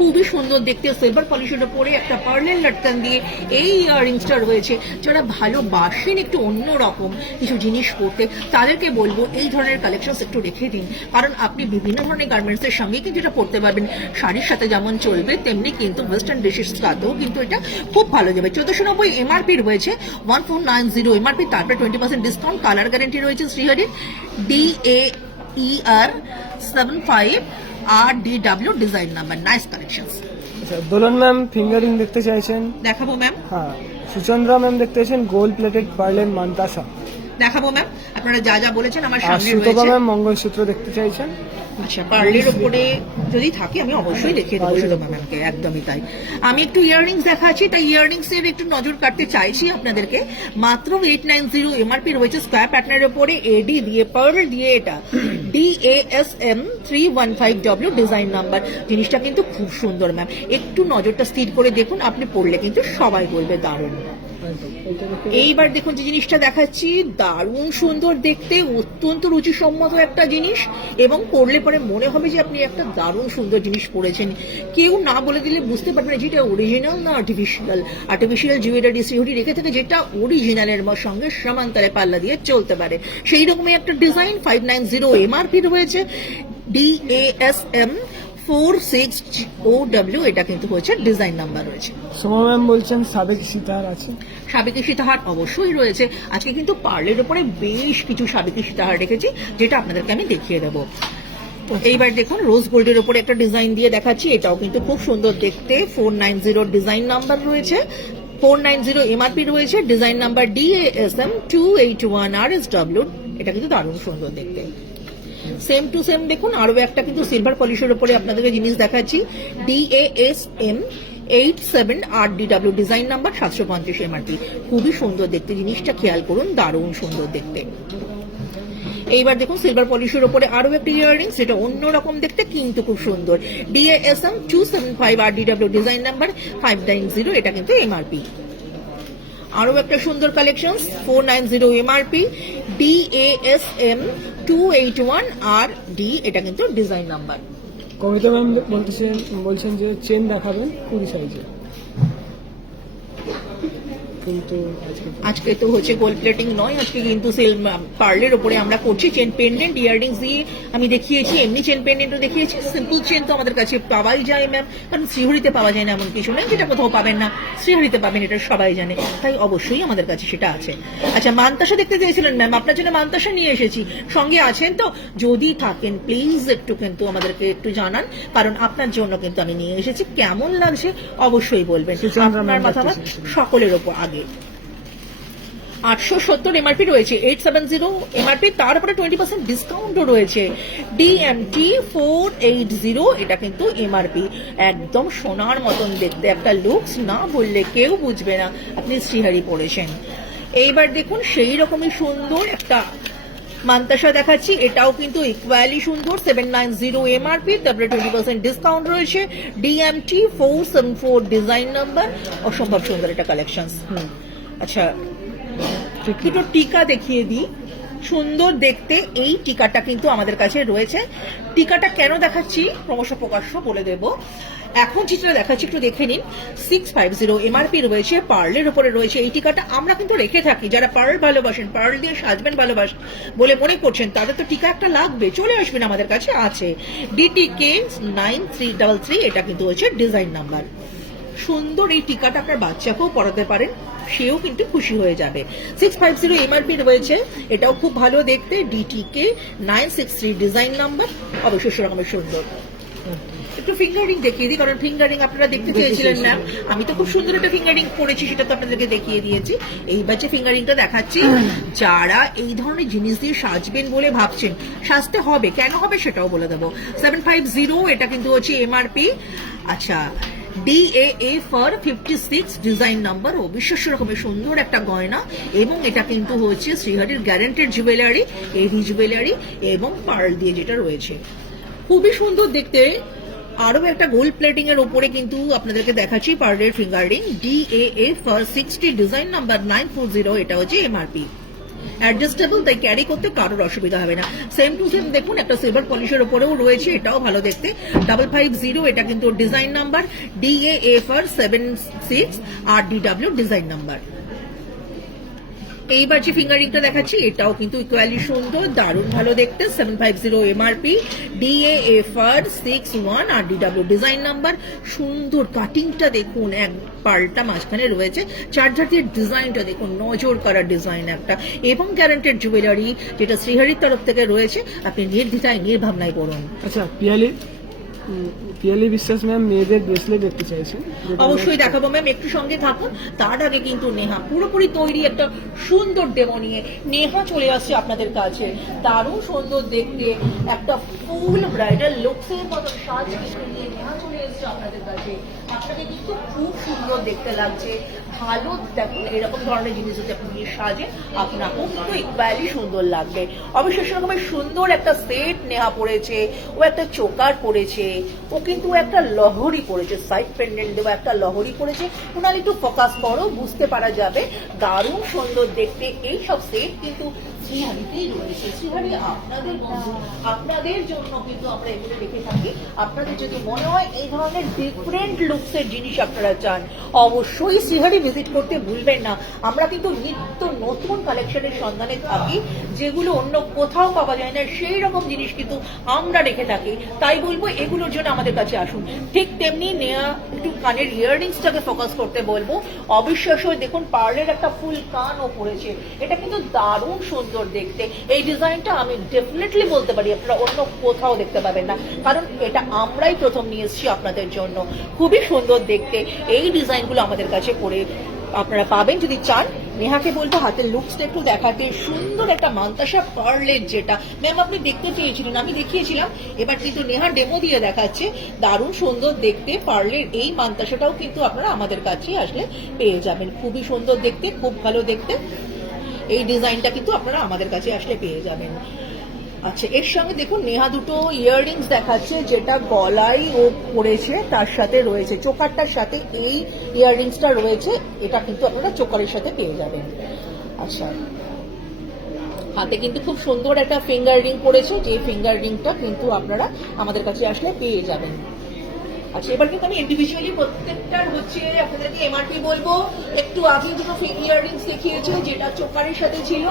খুবই সুন্দর দেখতে, সিলভার পলিশের উপরে একটা পার্লের লটকান দিয়ে এই ইয়াররিংসটা রয়েছে। যারা ভালোবাসেন একটু অন্যরকম কিছু জিনিস পরতে, তাদেরকে বলবো এই ধরনের কালেকশন একটু রেখে দিন, কারণ আপনি বিভিন্ন ধরনের গার্মেন্টসের সঙ্গে কিন্তু এটা পরতে পারবেন। শাড়ির সাথে যেমন চলবে, তেমনি কিন্তু ওয়েস্টার্ন ড্রেসের সাথেও কিন্তু এটা খুব ভালো যাবে। 1490 এমআরপি রয়েছে, 1490 এমআরপি, তারপরে 20% ডিসকাউন্ট, কালার গ্যারেন্টি রয়েছে শ্রীহরির। DAER 75 RDW design number, nice collections. আচ্ছা, দোলন ম্যাম ফিঙ্গারিং দেখতে চাইছেন, দেখাবো ম্যাম। হ্যাঁ। সুচন্দ্রা ম্যাম দেখতে চাইছেন গোল্ড প্লেটেড পার্লের মান্তাসা। দেখাবো ম্যাম, আপনারা যা যা বলেছেন আমার আর সামনে সুতপা রয়েছে। ম্যাম মঙ্গলসূত্র দেখতে চাইছেন। আচ্ছা, পার্লের উপরে যদি থাকে আমি অবশ্যই দেখিয়ে দেবো সুতপা ম্যামকে, একদমই তাই। আমি একটু ইয়াররিংস দেখাচ্ছি, তাই ইয়াররিংস এর একটু নজর কাটতে চাইছি আপনাদেরকে। মাত্র 890 এমআরপি রয়েছে, স্কোয়ার প্যাটার্নের উপরে এডি দিয়ে, পার্ল দিয়ে, এটা DASM 315W ডিজাইন নাম্বার। জিনিসটা কিন্তু খুব সুন্দর ম্যাম, একটু নজরটা স্থির করে দেখুন, আপনি পড়লে কিন্তু সবাই বলবে দারুণ। এইবার দেখুন যে জিনিসটা দেখাচ্ছি, দারুণ সুন্দর দেখতে, অত্যন্ত রুচিসম্মত একটা জিনিস, এবং পরলে পরে মনে হবে যে আপনি একটা দারুণ সুন্দর জিনিস পরেছেন। কেউ না বলে দিলে বুঝতে পারবেন না যেটা অরিজিনাল না আর্টিফিশিয়াল। আর্টিফিশিয়াল জুয়েলারি শ্রীহরি রেখে থেকে যেটা অরিজিনালের সঙ্গে সমান্তরে পাল্লা দিয়ে চলতে পারে, সেই রকমই একটা ডিজাইন। 590 এমআরপি রয়েছে, DASM 46OW, এটা কিন্তু হচ্ছে ডিজাইন নাম্বার রয়েছে। সোমা ম্যাম বলছেন সাবেক সীতাহার আছে। সাবেকি সীতাহার অবশ্যই রয়েছে। আজকে কিন্তু পার্লের উপরে বেশ কিছু সাবেকি সীতাহার রেখেছি, যেটা আপনাদেরকে আমি দেখিয়ে দেবো। এইবার দেখুন রোজ গোল্ডের উপরে একটা ডিজাইন দিয়ে দেখাচ্ছি, এটাও কিন্তু খুব সুন্দর দেখতে। 490 ডিজাইন নাম্বার রয়েছে, 490 এমআরপি রয়েছে, ডিজাইন নাম্বার DASM 281RSW, এটা কিন্তু দারুণ সুন্দর দেখতে। সেম টু সেম দেখুন আরো একটা কিন্তু সিলভার পলিশের উপরে আপনাদেরকে জিনিস দেখাচ্ছি, DASM 87 RDW design number, 750 MRP. খুবই সুন্দর দেখতে, জিনিসটা খেয়াল করুন, দারুণ সুন্দর দেখতে। এইবার দেখুন সিলভার পলিশের উপরে আরো একটা ইয়াররিং, সেটা অন্যরকম দেখতে কিন্তু খুব সুন্দর। DASM 275 RDW ডিজাইন নাম্বার, 590, এটা কিন্তু এমআরপি। আরো একটা সুন্দর কালেকশন, 490 এমআরপি, DASM 281RD, এটা কিন্তু ডিজাইন নাম্বার। কবিতা ম্যাম বলছেন যে চেন দেখাবেন 20 সাইজে, কিন্তু আজকে তো হচ্ছে গোল্ড প্লেটিং নয়, আজকে কিন্তু পার্লের উপরে আমরা করছি চেন পেন্ডেন্ট। ইয়াররিংস দিয়ে আমি দেখিয়েছি, এমনি চেন পেন্ডেন্টও দেখিয়েছি। সিম্পল চেন তো আমাদের কাছে পাওয়াই যায় ম্যাম, কারণ শ্রীহরিতে পাওয়া যায় না এমন কিছু নেই যেটা কোথাও পাবেন না, শ্রীহরিতে পাবেন, এটা সবাই জানে, তাই অবশ্যই আমাদের কাছে সেটা আছে। আচ্ছা, মান্তাসা দেখতে চেয়েছিলেন ম্যাম, আপনার জন্য মান্তাসা নিয়ে এসেছি। সঙ্গে আছেন তো? যদি থাকেন প্লিজ একটু কিন্তু আমাদেরকে একটু জানান, কারণ আপনার জন্য কিন্তু আমি নিয়ে এসেছি। কেমন লাগছে অবশ্যই বলবেন, আপনার মতামত সকলের ওপর আগে। 870 এমআরপি রয়েছে, 870 এমআরপি, তারপরে 20% ডিসকাউন্টও রয়েছে। DMT 480, এটা কিন্তু এমআরপি। একদম সোনার মতন দেখতে একটা লুকস, না বললে কেউ বুঝবে না আপনি শ্রীহরি পড়েছেন। এইবার দেখুন সেই রকমই সুন্দর একটা মান্তাসা দেখাচ্ছি, এটাও কিন্তু ইকুয়ালি সুন্দর। 790 এমআরপি, তারপরে 20% ডিসকাউন্ট রয়েছে। DMT 474 ডিজাইন নাম্বার, অসম্ভব সুন্দর এটা কালেকশন। আচ্ছা, দুটো টিকা দেখিয়ে দিই। সুন্দর দেখতে এই টিকাটা কিন্তু আমাদের কাছে রয়েছে। টিকাটা কেন দেখাচ্ছি ক্রমশ প্রকাশ্য বলে দেব। এখন যেটা দেখাচ্ছি একটু দেখে নিন। 650 এমআরপি রয়েছে, পার্লের উপরে রয়েছে। এই টিকাটা আমরা কিন্তু রেখে থাকি, যারা পার্ল ভালোবাসেন, পার্ল দিয়ে সাজবেন ভালোবাসেন বলে মনে করছেন, তাদের তো টিকা একটা লাগবে, চলে আসবেন, আমাদের কাছে আছে। ডিটিকে 9333, এটা কিন্তু হচ্ছে ডিজাইন নাম্বার। সুন্দর এই টিকাটা আপনার বাচ্চাকেও পরাতে পারেন, সেও কিন্তু খুশি হয়ে যাবে। 650 এমআরপি রয়েছে, এটাও খুব ভালো দেখতে। ডিটিকে 963 ডিজাইন নাম্বার, অবশ্যই সেরকমের সুন্দর। একটু ফিঙ্গারিং দেখিয়ে দিই, কারণ ফিঙ্গারিং আপনারা দেখতে চেয়েছিলেন ম্যাম। আমি তো খুব সুন্দর একটা ফিঙ্গারিং করেছি, সেটা তো আপনাদেরকে দেখিয়ে দিয়েছি। এইবার যে ফিঙ্গারিংটা দেখাচ্ছি, যারা এই ধরনের জিনিস দিয়ে সাজবেন বলে ভাবছেন, সাজতে হবে, কেন হবে সেটাও বলে দেবো। 750 এটা কিন্তু হচ্ছে এমআরপি। আচ্ছা, DAA ফর 56 ডিজাইন নাম্বার, অবিশ্বাস্য রকমের সুন্দর একটা গয়না। এবং এটা কিন্তু হচ্ছে শ্রীহরির গ্যারান্টেড জুয়েলারি, হেভি জুয়েলারি এবং পার্ল দিয়ে যেটা রয়েছে, খুবই সুন্দর দেখতে। আরো একটা গোল্ড প্লেটিং এর উপরে কিন্তু আপনাদেরকে দেখাচ্ছি পার্লের fingering. DAA for 60 design number 940, এটা হচ্ছে এমআরপি। অ্যাডজাস্টেবল, তাই ক্যারি করতে কারোর অসুবিধা হবে না। সেম টু সেম দেখুন, একটা সিলভার পলিশের উপরেও রয়েছে, এটাও ভালো দেখতে। 550 এটা কিন্তু ডিজাইন নাম্বার। DAA ফর 76 আর DW ডিজাইন নাম্বার। এইবার যে ফিঙ্গারিংটা দেখাচ্ছি, এটাও কিন্তু ইকুয়ালি সুন্দর, দারুণ ভালো দেখতে। 750 এমআরপি, DAA ফর 61 আর DW ডিজাইন নাম্বার। সুন্দর কাটিংটা দেখুন, এক পাল্টা মাঝখানে রয়েছে। চার্জারের ডিজাইনটা দেখুন, নজর করা ডিজাইন একটা, এবং গ্যারান্টেড জুয়েলারি, যেটা শ্রীহরির তরফ থেকে রয়েছে। আপনি নির্দ্বিধায় নির্ভাবনায় করুন। আচ্ছা, পিয়ালি বিশ্বাস ম্যাম মেয়েদের ব্রেসলেট দেখতে চাইছেন, অবশ্যই দেখাবো ম্যাম, একটু সঙ্গে থাকুন। তার আগে কিন্তু নেহা পুরোপুরি তৈরি একটা সুন্দর ডেমো নিয়ে নেহা চলে আসছে আপনাদের কাছে। দারুণ সুন্দর দেখতে একটা ফুল ব্রাইডাল লুকসের মতো সাজ কিন্তু নিয়ে নেহা চলে এসছে আপনাদের কাছে। আপনাকে কিন্তু খুব সুন্দর দেখতে লাগছে, ভালো দেখুন। এরকম ধরনের জিনিস যদি আপনি নিয়ে সাজেন, আপনাকেও কিন্তু ইকুয়ালি সুন্দর লাগবে। অবশ্যই সেরকমের সুন্দর একটা সেট নেহা পড়েছে, ও একটা চোকার পড়েছে, ও কিন্তু একটা লহরি পড়েছে, সাইড পেন্ডেন্ট দেওয়া একটা লহরি পড়েছে। ওনার একটু ফোকাস করো, বুঝতে পারা যাবে। দারুণ সুন্দর দেখতে এই সব সেট কিন্তু শ্রীহরিতেই রয়েছে। শ্রীহরি আপনাদের বন্ধু, আপনাদের জন্য কিন্তু আমরা এগুলো রেখে থাকি। আপনাদের যদি মনে হয় এই ধরনের ডিফারেন্ট লুকসের জিনিস আপনারা চান, অবশ্যই শ্রীহরি ভিজিট করতে ভুলবেন না। আমরা কিন্তু নিত্য নতুন কালেকশনের সন্ধানে থাকি, যেগুলো অন্য কোথাও পাওয়া যায় না, সেই রকম জিনিস কিন্তু আমরা রেখে থাকি। তাই বলবো এগুলোর জন্য আমাদের কাছে আসুন। ঠিক তেমনি নেয়া একটু কানের ইয়াররিংসটাকে ফোকাস করতে বলবো। অবিশ্বাস্য দেখুন, পার্লের একটা ফুল কানও পড়েছে, এটা কিন্তু দারুণ সুন্দর দেখতে। এই ডিজাইনটা আমি ডেফিনেটলি বলতে পারি আপনারা অন্য কোথাও দেখতে পাবেন না, কারণ এটা আমরাই প্রথম নিয়ে এসেছি আপনাদের জন্য। খুবই সুন্দর দেখতে এই ডিজাইনগুলো আমাদের কাছে পরে আপনারা পাবেন। যদি চান, নেহাকে বলবো হাতের লুকসটা একটু দেখাতে। সুন্দর একটা মান্তাসা পার্লের, যেটা ম্যাম আপনি দেখতে চেয়েছিলেন, আমি দেখিয়েছিলাম, এবার কিন্তু নেহা ডেমো দিয়ে দেখাচ্ছে। দারুণ সুন্দর দেখতে পার্লের এই মান্তাসাটাও কিন্তু আপনারা আমাদের কাছে আসলে পেয়ে যাবেন। খুবই সুন্দর দেখতে, খুব ভালো দেখতে এই ডিজাইনটা কিন্তু আপনারা আমাদের কাছে আসলে পেয়ে যাবেন। আচ্ছা, এর সঙ্গে দেখুন নেহা দুটো ইয়াররিংস দেখাচ্ছে, যেটা গলায় ও পরেছে, তার সাথে রয়েছে চোকারটার সাথে এই ইয়াররিংসটা রয়েছে। এটা কিন্তু আপনারা চোকারের সাথে পেয়ে যাবেন। আচ্ছা, হাতে কিন্তু খুব সুন্দর একটা ফিঙ্গার রিং পড়েছে, যে ফিঙ্গার রিংটা কিন্তু আপনারা আমাদের কাছে আসলে পেয়ে যাবেন। আচ্ছা, এবার কিন্তু আমি ইন্ডিভিজুয়ালি প্রত্যেকটার হচ্ছে আপনাদেরকে এমআরপি বলবো। একটু আগে দুটো ইয়াররিংস দেখিয়েছে, যেটা চোকারের সাথে ছিল,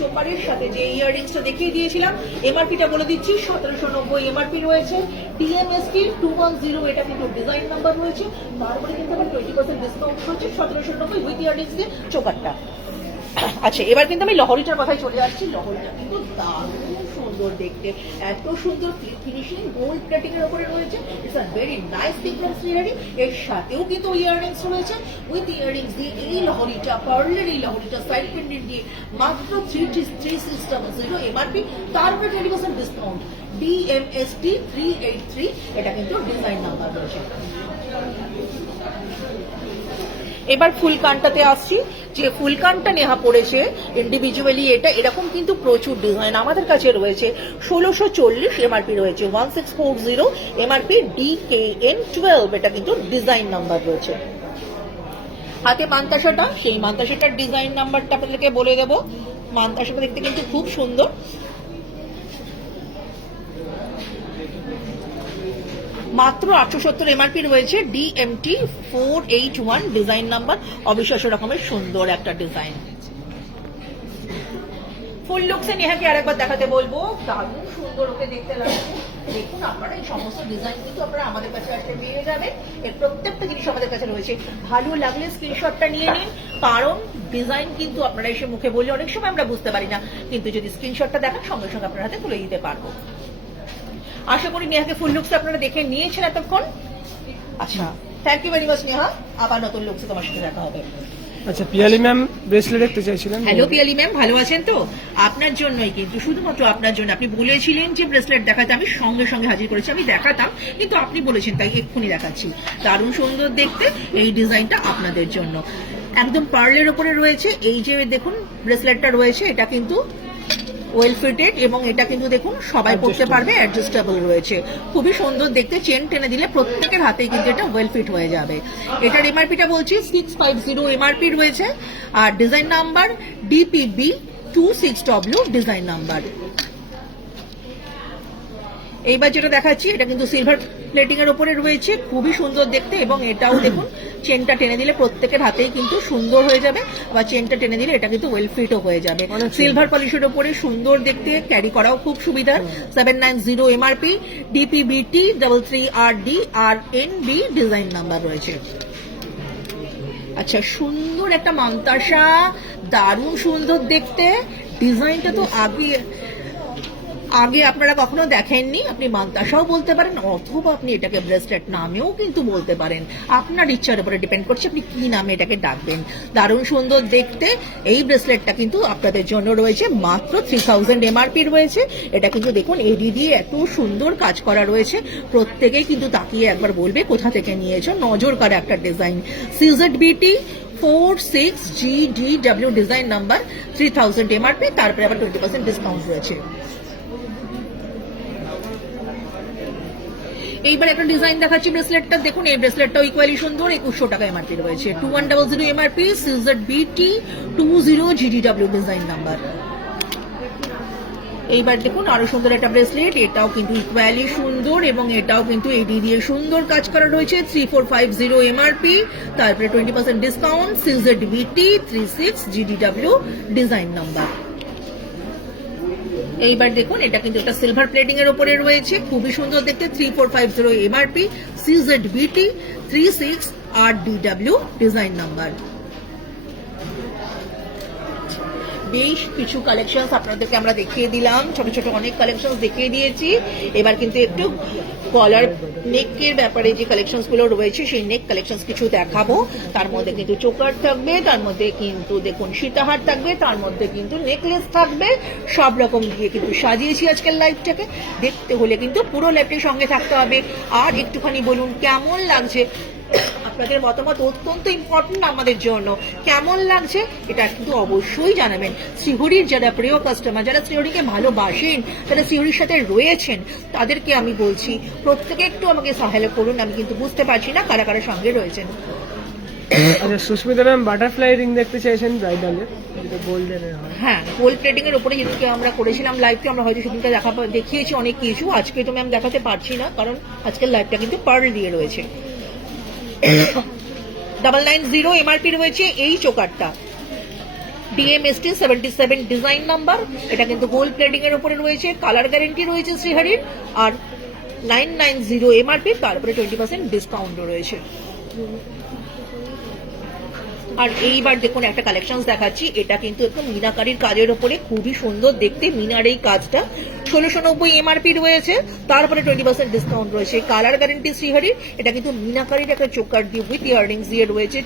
চোকারের সাথে যে ইয়াররিংসটা দেখিয়ে দিয়েছিলাম, এমআরপিটা বলে দিচ্ছি 1790 এমআরপি রয়েছে। TMST 210, এটা কিন্তু ডিজাইন নাম্বার রয়েছে। তারপরে কিন্তু আবার 20% ডিসকাউন্ট হচ্ছে, 1790 উইথ ইয়াররিংস দিয়ে চোকারটা। আচ্ছা, এবার কিন্তু আমি লহরিটার কথায় চলে আসছি। লহরিটা কিন্তু দারুণ সুন্দর দেখতে, এত সুন্দর ফিনিশিং, গোল্ড প্লেটিং এর উপরে রয়েছে। It's a very nice thing from Shrihari. এর সাথেও কিন্তু ইয়াররিংস রয়েছে, উইথ ইয়াররিংস দিয়ে এই লহরিটা, পার্লের এই লহরিটা সাইড পেন্ডেন্ট দিয়ে মাত্র 360 এমআরপি, তার উপরে 20% ডিসকাউন্ট। DMST 383, এটা কিন্তু ডিজাইন নাম্বার রয়েছে। এবার ফুল কানটাতে আসছি। যে ফুল কানটা নেহা পড়েছে ইন্ডিভিজুয়ালি, এটা এরকম কিন্তু প্রচুর ডিজাইন আমাদের কাছে রয়েছে। 1640 এমআরপি রয়েছে, 1640 এমআরপি। DKN 12, এটা কিন্তু ডিজাইন নাম্বার রয়েছে। হাতে মান্তাসাটা, সেই মান্তাসাটার ডিজাইন নাম্বারটা আপনাদেরকে বলে দেবো। মানতাসাটা দেখতে কিন্তু খুব সুন্দর। মাত্র 870 এমআরপি রয়েছে। DMT 481 ডিজাইন নাম্বার, অবিশ্বাস্য রকমের সুন্দর একটা ডিজাইন। ফুল লুকসে নেহাকে আরেকবার দেখাতে বলবো, দারুণ সুন্দর ওকে দেখতে লাগছে। দেখুন আপনারা এই সমস্ত ডিজাইন কিন্তু আপনারা আমাদের কাছে আসলে পেয়ে যাবেন। এর প্রত্যেকটা জিনিস আমাদের কাছে রয়েছে। ভালো লাগলে স্ক্রিনশটটা নিয়ে নিন, কারণ ডিজাইন কিন্তু আপনারা এসে মুখে বললে অনেক সময় আমরা বুঝতে পারি না, কিন্তু যদি স্ক্রিনশটটা দেখান সঙ্গে সঙ্গে আপনার হাতে তুলে দিতে পারবো। আশা করি নেহাকে ফুল লুকস আপনারা দেখে নিয়েছেন এতক্ষণ। আচ্ছা, thank you very much Neha, আবার নতুন লুকসে তোমার সাথে দেখা হবে। আচ্ছা, পিয়ালি ম্যাম ব্রেসলেট দেখতে চাইছিলেন। হ্যালো পিয়ালি ম্যাম, ভালো আছেন তো? আপনার জন্যই কিন্তু, শুধুমাত্র আপনার জন্য। আপনি বলেছিলেন যে ব্রেসলেট দেখাতে, আমি সঙ্গে সঙ্গে হাজির করেছি। আমি দেখাতাম, কিন্তু আপনি বলেছেন তাই এক্ষুনি দেখাচ্ছি। দারুণ সুন্দর দেখতে এই ডিজাইনটা আপনাদের জন্য। একদম পার্লের ওপরে রয়েছে। এই যে দেখুন ব্রেসলেটটা রয়েছে, এটা কিন্তু ওয়েল ফিটেড এবং এটা কিন্তু দেখুন সবাই পরতে পারবে, অ্যাডজাস্টেবল রয়েছে। খুবই সুন্দর দেখতে, চেন টেনে দিলে প্রত্যেকের হাতেই কিন্তু এটা ওয়েল ফিট হয়ে যাবে। এটার এমআরপিটা বলছি 650 এমআরপি রয়েছে, আর design number DPB 26W design number. এইবার যেটা দেখাচ্ছি, এটা কিন্তু সিলভার প্লেটিং এর উপরে রয়েছে, খুবই সুন্দর দেখতে। এবং এটাও দেখুন চেনটা টেনে দিলে প্রত্যেকের হাতেই কিন্তু সুন্দর হয়ে যাবে, বা চেনটা টেনে দিলে এটা কিন্তু ওয়েল ফিটও হয়ে যাবে। সিলভার পলিশের উপরে সুন্দর দেখতে, ক্যারি করাও খুব সুবিধা। 790 এমআরপি, DPBT 33RD আর NB ডিজাইন নাম্বার রয়েছে। আচ্ছা, সুন্দর একটা মানতাসা, দারুণ সুন্দর দেখতে। ডিজাইনটা তো আগে আপনারা কখনো দেখেননি। আপনি মানতাসাও বলতে পারেন, অথবা আপনি এটাকে ব্রেসলেট নামেও কিন্তু বলতে পারেন। আপনার ইচ্ছার উপরে ডিপেন্ড করছে আপনি কি নামে এটাকে ডাকবেন। দারুণ সুন্দর দেখতে এই ব্রেসলেটটা কিন্তু আপনাদের জন্য রয়েছে মাত্র 3000 এমআরপি রয়েছে। এটা কিন্তু দেখুন এডি দিয়ে এত সুন্দর কাজ করা রয়েছে, প্রত্যেকেই কিন্তু তাকিয়ে একবার বলবে কোথা থেকে নিয়েছো। নজর কাড়া একটা design. CZBT 46GDW design number, 3000 MRP, তারপরে আবার 20% ডিসকাউন্ট রয়েছে। এইবার একটা ডিজাইন দেখাচ্ছি ব্রেসলেটটা। দেখুন এই ব্রেসলেটটাও ইকুয়ালি সুন্দর, 2100 টাকা এমআরপি রয়েছে। 2100 MRP, CZBT 20GDW design number. এইবার দেখুন আরো সুন্দর একটা ব্রেসলেট, এটাও কিন্তু ইকুয়ালি সুন্দর এবং এটাও কিন্তু এডি দিয়ে সুন্দর কাজ করা রয়েছে। 3450 এমআরপি, তারপরে 20% discount, CZBT 36GDW design number. এইবার দেখুন এটা কিন্তু একটা সিলভার প্লেটিং এর উপরে রয়েছে, খুবই সুন্দর দেখতে। 3450 MRP, CZBT 36RDW design number. বেশ কিছু কালেকশন আপনাদেরকে আমরা দেখিয়ে দিলাম, ছোট ছোট অনেক কালেকশন দেখিয়ে দিয়েছি। এবার কিন্তু একটু কলার নেকের ব্যাপারে যে কালেকশন গুলো রয়েছে সেই নেক কালেকশন কিছু দেখাবো। তার মধ্যে কিন্তু চোকার থাকবে, তার মধ্যে কিন্তু দেখুন সীতাহার থাকবে, তার মধ্যে কিন্তু নেকলেস থাকবে। সব রকম দিয়ে কিন্তু সাজিয়েছি আজকের লাইভটাকে। দেখতে হলে কিন্তু পুরো লাইভটির সঙ্গে থাকতে হবে। আর একটুখানি বলুন কেমন লাগছে, আপনাদের মতামত অত্যন্ত ইম্পর্টেন্ট আমাদের জন্য। কেমন লাগছে এটা কিন্তু অবশ্যই জানাবেন। শ্রীহরির যারা প্রিয় কাস্টমার, যারা শ্রীহরিকে ভালোবাসেন, যারা শ্রীহরির সাথে রয়েছেন, তাদেরকে আমি বলছি প্রত্যেকে একটু আমাকে সহায় করুন। আমি কিন্তু বুঝতে পারছি না কারা কারা সঙ্গে রয়েছেন। আচ্ছা, সুস্মিতা ম্যাম বাটারফ্লাই রিং দেখতে চাইছেন ব্রাইডালের, যেটা গোল্ডেনের হয়। হ্যাঁ, গোল্ড প্লেটিং এর উপরে যেদিনকে আমরা করেছিলাম লাইভকে, আমরা হয়তো সেদিনকে দেখিয়েছি অনেক কিছু। আজকে তো ম্যাম দেখাতে পারছি না, কারণ আজকের লাইভটা কিন্তু পার্ল দিয়ে রয়েছে। 990 এমআরপি রয়েছে এই চোকারটা। DMST 77 design number. এটা কিন্তু গোল্ড প্লেটিং এর উপরে রয়েছে, কালার গ্যারেন্টি রয়েছে শ্রীহরির। আর 990 এমআরপি, তারপরে 20% ডিসকাউন্ট রয়েছে। আর এইবার দেখুন একটা কালেকশন দেখাচ্ছি, এটা কিন্তু একদম মিনাকারির কাজের উপরে, খুবই সুন্দর দেখতে মিনার এই কাজটা। 1690 এমআরপি রয়েছে, তারপরে 20% ডিসকাউন্ট রয়েছে। কালার গ্যারেন্টি শ্রীহরির। এটা কিন্তু মিনাকারির একটা চোকার দিয়ে উইথ ইয়াররিংস দিয়ে রয়েছে।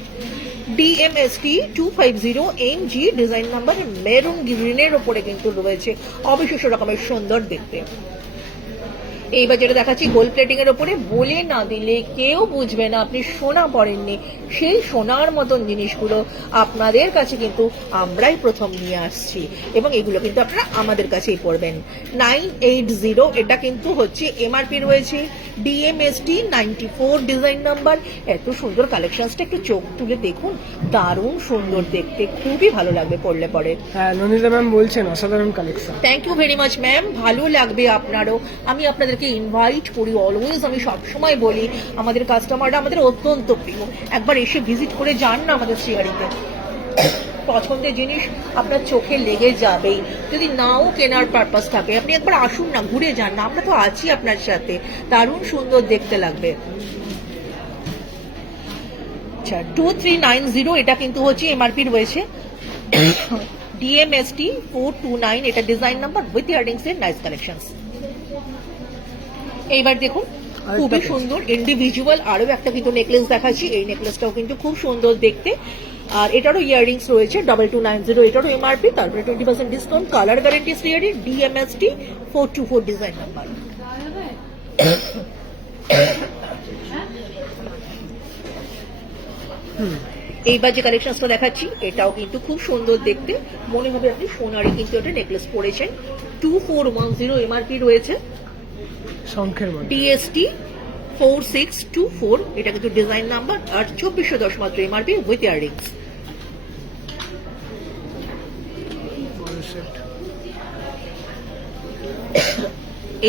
DMST 250 MG design number, maroon গ্রিনের উপরে কিন্তু রয়েছে, অবিশ্বাস্য রকমের সুন্দর দেখতে। এইবার যেটা দেখাচ্ছি গোল্ড প্লেটিং এর ওপরে, বলে না দিলে কেউ বুঝবে না আপনি সোনা পরেননি। সেই সোনার মতন জিনিসগুলো আপনাদের কাছে কিন্তু আমরাই প্রথম নিয়ে আসছি, এবং এগুলো কিন্তু আপনারা আমাদের কাছেই পড়বেন। 980 এটা কিন্তু হচ্ছে এমআরপি রয়েছে, ডিএমএসটি 94 ডিজাইন নাম্বার। এত সুন্দর কালেকশনসটা একটু চোখ তুলে দেখুন, দারুণ সুন্দর দেখতে, খুবই ভালো লাগবে পড়লে পরে। হ্যাঁ, নন্দিতা ম্যাম বলছেন অসাধারণ collection. Thank you very much ma'am, ভালো লাগবে আপনারও। আমি আপনাদেরকে ইনভাইট করি অলওয়েজ, আমি সবসময় বলি আমাদের কাস্টমাররা আমাদের অত্যন্ত প্রিয়। একবার এসে ভিজিট করে যান না আমাদের শ্রীহারিতে, পছন্দের জিনিস আপনার চোখে লেগে যাবেই। যদি নাও কেনার পারপাস থাকে, আপনি একবার আসুন না, ঘুরে যান না, আমরা তো আছি আপনার সাথে। দারুণ সুন্দর দেখতে লাগবে। আচ্ছা, 2390 এটা কিন্তু হচ্ছে এমআরপি রয়েছে, ডিএমএসটি 429 এটা ডিজাইন নাম্বার উইথ ইয়াররিংস এর নাইস কালেকশনস। এইবার দেখুন খুবই সুন্দর ইন্ডিভিজুয়াল আরো একটা কিন্তু নেকলেস দেখাচ্ছি। এই নেকলেসটাও কিন্তু খুব সুন্দর দেখতে, আর এটারও ইয়াররিংস রয়েছে 2290, এটারও এমআরপি, তারপরে 20% discount, colour guarantee Shrihari, DMST 424 design number. এইবার যে কালেকশনসটা দেখাচ্ছি এটাও কিন্তু খুব সুন্দর দেখতে, মনে হবে আপনি সোনারই কিন্তু একটা নেকলেস পরেছেন। 2410 এমআরপি রয়েছে, শঙ্খের মধ্যে ডিএসটি 4624 এটা কিন্তু ডিজাইন নাম্বার, আর 2410 মাত্র এমআরপি উইথ ইয়াররিংস।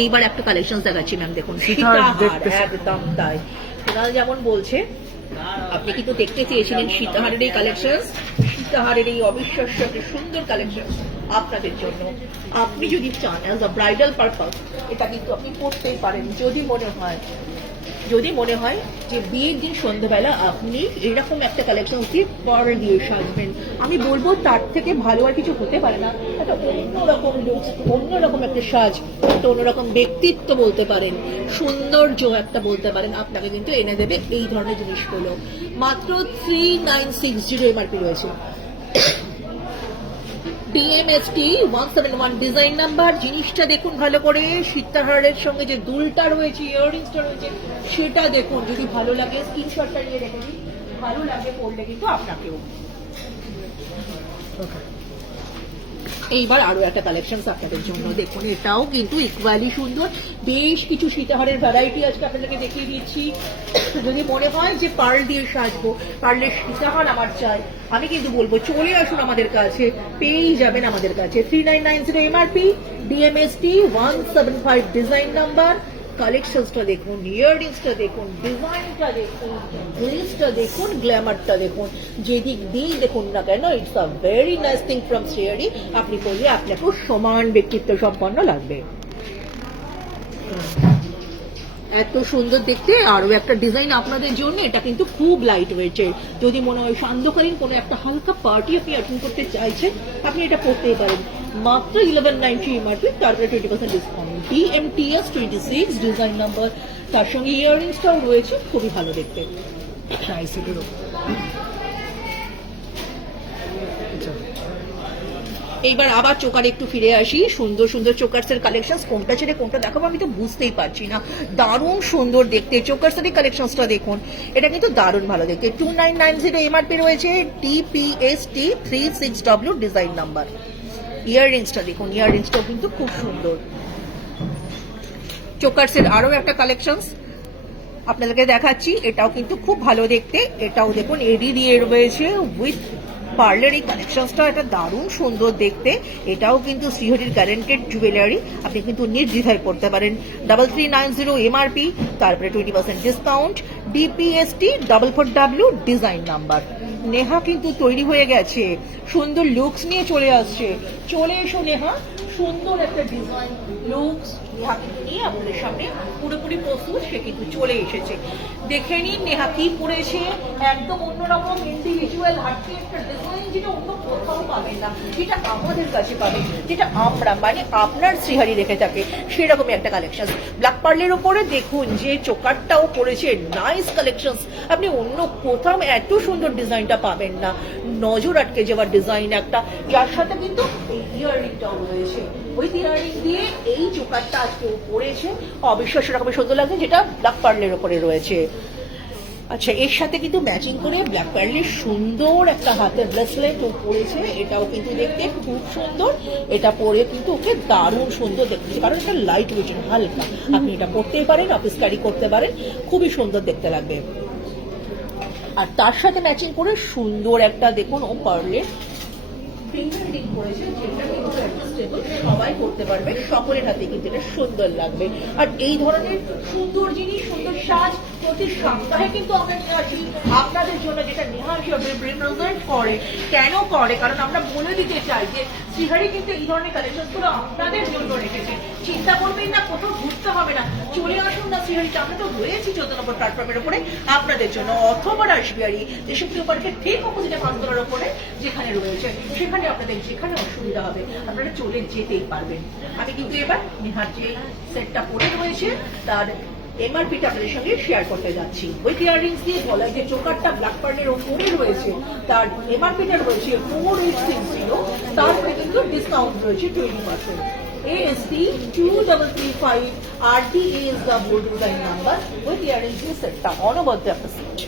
এইবার একটা কালেকশন দেখাচ্ছি ম্যাম, দেখুন সীতাহার সীতাহার, দেখতে একদম তাই। ওনারা যেমন বলছে, আপনি কিন্তু দেখতে চেয়েছিলেন সীতাহারের এই কালেকশন, সীতাহারের এই অবিশ্বাস্য একটা সুন্দর কালেকশন আপনাদের জন্য। আপনি যদি চান অ্যাজ আ ব্রাইডাল পারপাস এটা কিন্তু আপনি পড়তেই পারেন। যদি মনে হয় যে বিয়ের দিন সন্ধ্যাবেলা আপনি এরকম একটা কালেকশন দিয়ে পার্ল দিয়ে সাজবেন, আমি বলবো তার থেকে ভালো আর কিছু হতে পারে না। একটা অন্যরকম লুক, অন্যরকম একটা সাজ, একটা অন্যরকম ব্যক্তিত্ব বলতে পারেন, সৌন্দর্য একটা বলতে পারেন, আপনাকে কিন্তু এনে দেবে এই ধরনের জিনিসগুলো। মাত্র 3960 এমআরপি রয়েছে, ডিএমএসটি 171 ডিজাইন নাম্বার। জিনিসটা দেখুন ভালো করে, সীতাহারের সঙ্গে যে দুলটা রয়েছে, ইয়াররিংসটা রয়েছে, সেটা দেখুন। যদি ভালো লাগে স্ক্রিনশটটা নিয়ে রেখে দিন, ভালো লাগে পড়লে কিন্তু আপনাকেও। এইবার আরো একটা কালেকশন আপনাদের জন্য দেখুন, এটাও কিন্তু ইকুয়ালি সুন্দর। বেশ কিছু সীতাহারের ভ্যারাইটি আজকে আপনাদেরকে দেখিয়ে দিচ্ছি। যদি মনে হয় যে পার্ল দিয়ে সাজবো, পার্লের সীতাহার আমার চাই, আমি কিন্তু বলবো চলে আসুন আমাদের কাছে, পেয়েই যাবেন আমাদের কাছে। 3990 এমআরপি, ডিএমএসটি 175 ডিজাইন নাম্বার। কালেকশনসটা দেখুন, ইয়াররিংসটা দেখুন, ডিজাইনটা দেখুন, গ্লেজটা দেখুন, গ্ল্যামারটা দেখুন, যেদিক দিয়েই দেখুন না কেন, it's a very nice thing from Shrihari. আপনি করলে আপনাকেও সমান ব্যক্তিত্ব সম্পন্ন লাগবে। এত সুন্দর দেখতে আরো একটা ডিজাইন আপনাদের জন্য, এটা কিন্তু খুব লাইট ওয়েটের। যদি মনে হয় সান্ধ্যকালীন কোনো একটা হালকা পার্টি আপনি অ্যাটেন্ড করতে চাইছেন, আপনি এটা পড়তেই পারেন। মাত্র 1190 এমআরপি, তারপরে 20% ডিসকাউন্ট, ডিএমটিএস 26 ডিজাইন নাম্বার, তার সঙ্গে ইয়াররিংসটাও রয়েছে, খুবই ভালো দেখতে। ট্রাইসেটের উপর। আচ্ছা, এইবার আবার চোকারে একটু ফিরে আসি। সুন্দর সুন্দর চোকার্সের কালেকশন, কোনটা ছেড়ে কোনটা দেখাবো আমি তো বুঝতেই পারছি না। দারুণ সুন্দর দেখতে চোকার্সের কালেকশনসটা দেখুন, এটা কিন্তু দারুণ ভালো দেখতে। 2990 এমআরপি রয়েছে, টিপিএসটি 36W ডিজাইন নাম্বার। ইয়াররিংসটা দেখুন, ইয়াররিংসটাও কিন্তু খুব সুন্দর। চোকার্সের আরো একটা কালেকশন আপনাদেরকে দেখাচ্ছি, এটাও কিন্তু খুব ভালো দেখতে। এটাও দেখুন এডি দিয়ে রয়েছে উইথ পার্লের এই কালেকশনসটা, এটা দারুণ সুন্দর দেখতে। এটাও কিন্তু শ্রীহরির গ্যারেন্টেড জুয়েলারি, আপনি কিন্তু নির্দ্বিধায় পড়তে পারেন। 3390 এমআরপি, তারপরে 20% discount, DPST 44W design number. Neha কিন্তু তৈরি হয়ে গেছে, সুন্দর লুকস নিয়ে চলে আসছে। চলে এসো নেহা, সুন্দর একটা ডিজাইন লুকস নেহা কিন্তু নিয়ে আপনাদের সামনে পুরোপুরি প্রস্তুত। সে কিন্তু চলে এসেছে, দেখে নিন নেহা কি পড়েছে। একদম অন্যরকম ইন্ডিভিজুয়াল হার্টি একটা ডিজাইন, যেটা অন্য কোথাও পাবেন না, যেটা আমাদের কাছে পাবেন, যেটা আমরা মানে আপনার শ্রীহারি রেখে থাকে, সেরকমই একটা কালেকশন। ব্ল্যাক পার্লের ওপরে দেখুন যে চোকারটাও পড়েছে, নাইস কালেকশন। আপনি অন্য কোথাও এত সুন্দর ডিজাইনটা পাবেন না, নজর আটকে যাওয়ার ডিজাইন একটা, যার সাথে কিন্তু এই ইয়াররিংটাও রয়েছে। উইথ ইয়ারিং দিয়ে এই চোকারটা আজকে ও পরেছে, অবিশ্বাস্য রকমের সুন্দর লাগছে, যেটা ব্ল্যাক পার্লের ওপরে রয়েছে। আচ্ছা, এর সাথে কিন্তু ম্যাচিং করে ব্ল্যাক পার্লের সুন্দর একটা হাতের ব্রেসলেট ও পরেছে, এটাও কিন্তু দেখতে খুব সুন্দর। এটা পরে কিন্তু ওকে দারুণ সুন্দর দেখতেছে, কারণ এটা লাইট ওয়েট, হালকা, আপনি এটা পরতেই পারেন, অফিস ক্যারি করতে পারেন, খুবই সুন্দর দেখতে লাগবে। আর তার সাথে ম্যাচিং করে সুন্দর একটা দেখুন ও পার্লের ফিঙ্গার রিং করেছে, যেটা কিন্তু অ্যাডজাস্টেবল, সবাই করতে পারবে, সকলের হাতে কিন্তু এটা সুন্দর লাগবে। আর এই ধরনের সুন্দর জিনিস, সুন্দর সাজ প্রতি সপ্তাহে কিন্তু আমরা নিয়ে আসি আপনাদের জন্য, যেটা নেহা রিপ্রেজেন্ট করে। কেন করে? কারণ আমরা বলে দিতে চাই যে শ্রীহারি কিন্তু এই ধরনের কালেকশন গুলো আপনাদের জন্য রেখেছে। চিন্তা করবেন না, কোথাও ঘুরতে হবে না, চলে আসুন না শ্রীহারিতে, আমরা তো রয়েছি 14 নম্বর প্ল্যাটফর্মের উপরে আপনাদের জন্য, অথবা রাসবিহারী দেশপ্রিয় পার্কের ঠিক অপোজিটে পাঁচতলার উপরে যেখানে রয়েছে, সেখানে আপনাদের যেখানে অসুবিধা হবে আপনারা চলে যেতেই পারবেন। আমি কিন্তু এবার নেহার যে সেটটা পরে রয়েছে তার এমআরপিটা আপনাদের সঙ্গে শেয়ার করতে যাচ্ছি। উইথ ইয়াররিংস দিয়ে গলায় যে চোকারটা ব্ল্যাক পার্লের ওপরে রয়েছে তার এমআরপিটা রয়েছে 4860, তারপরে কিন্তু ডিসকাউন্ট রয়েছে 20%। AST 2335 RDASW design number with earrings দিয়ে সেটটা অনবদ্য একটা সেট।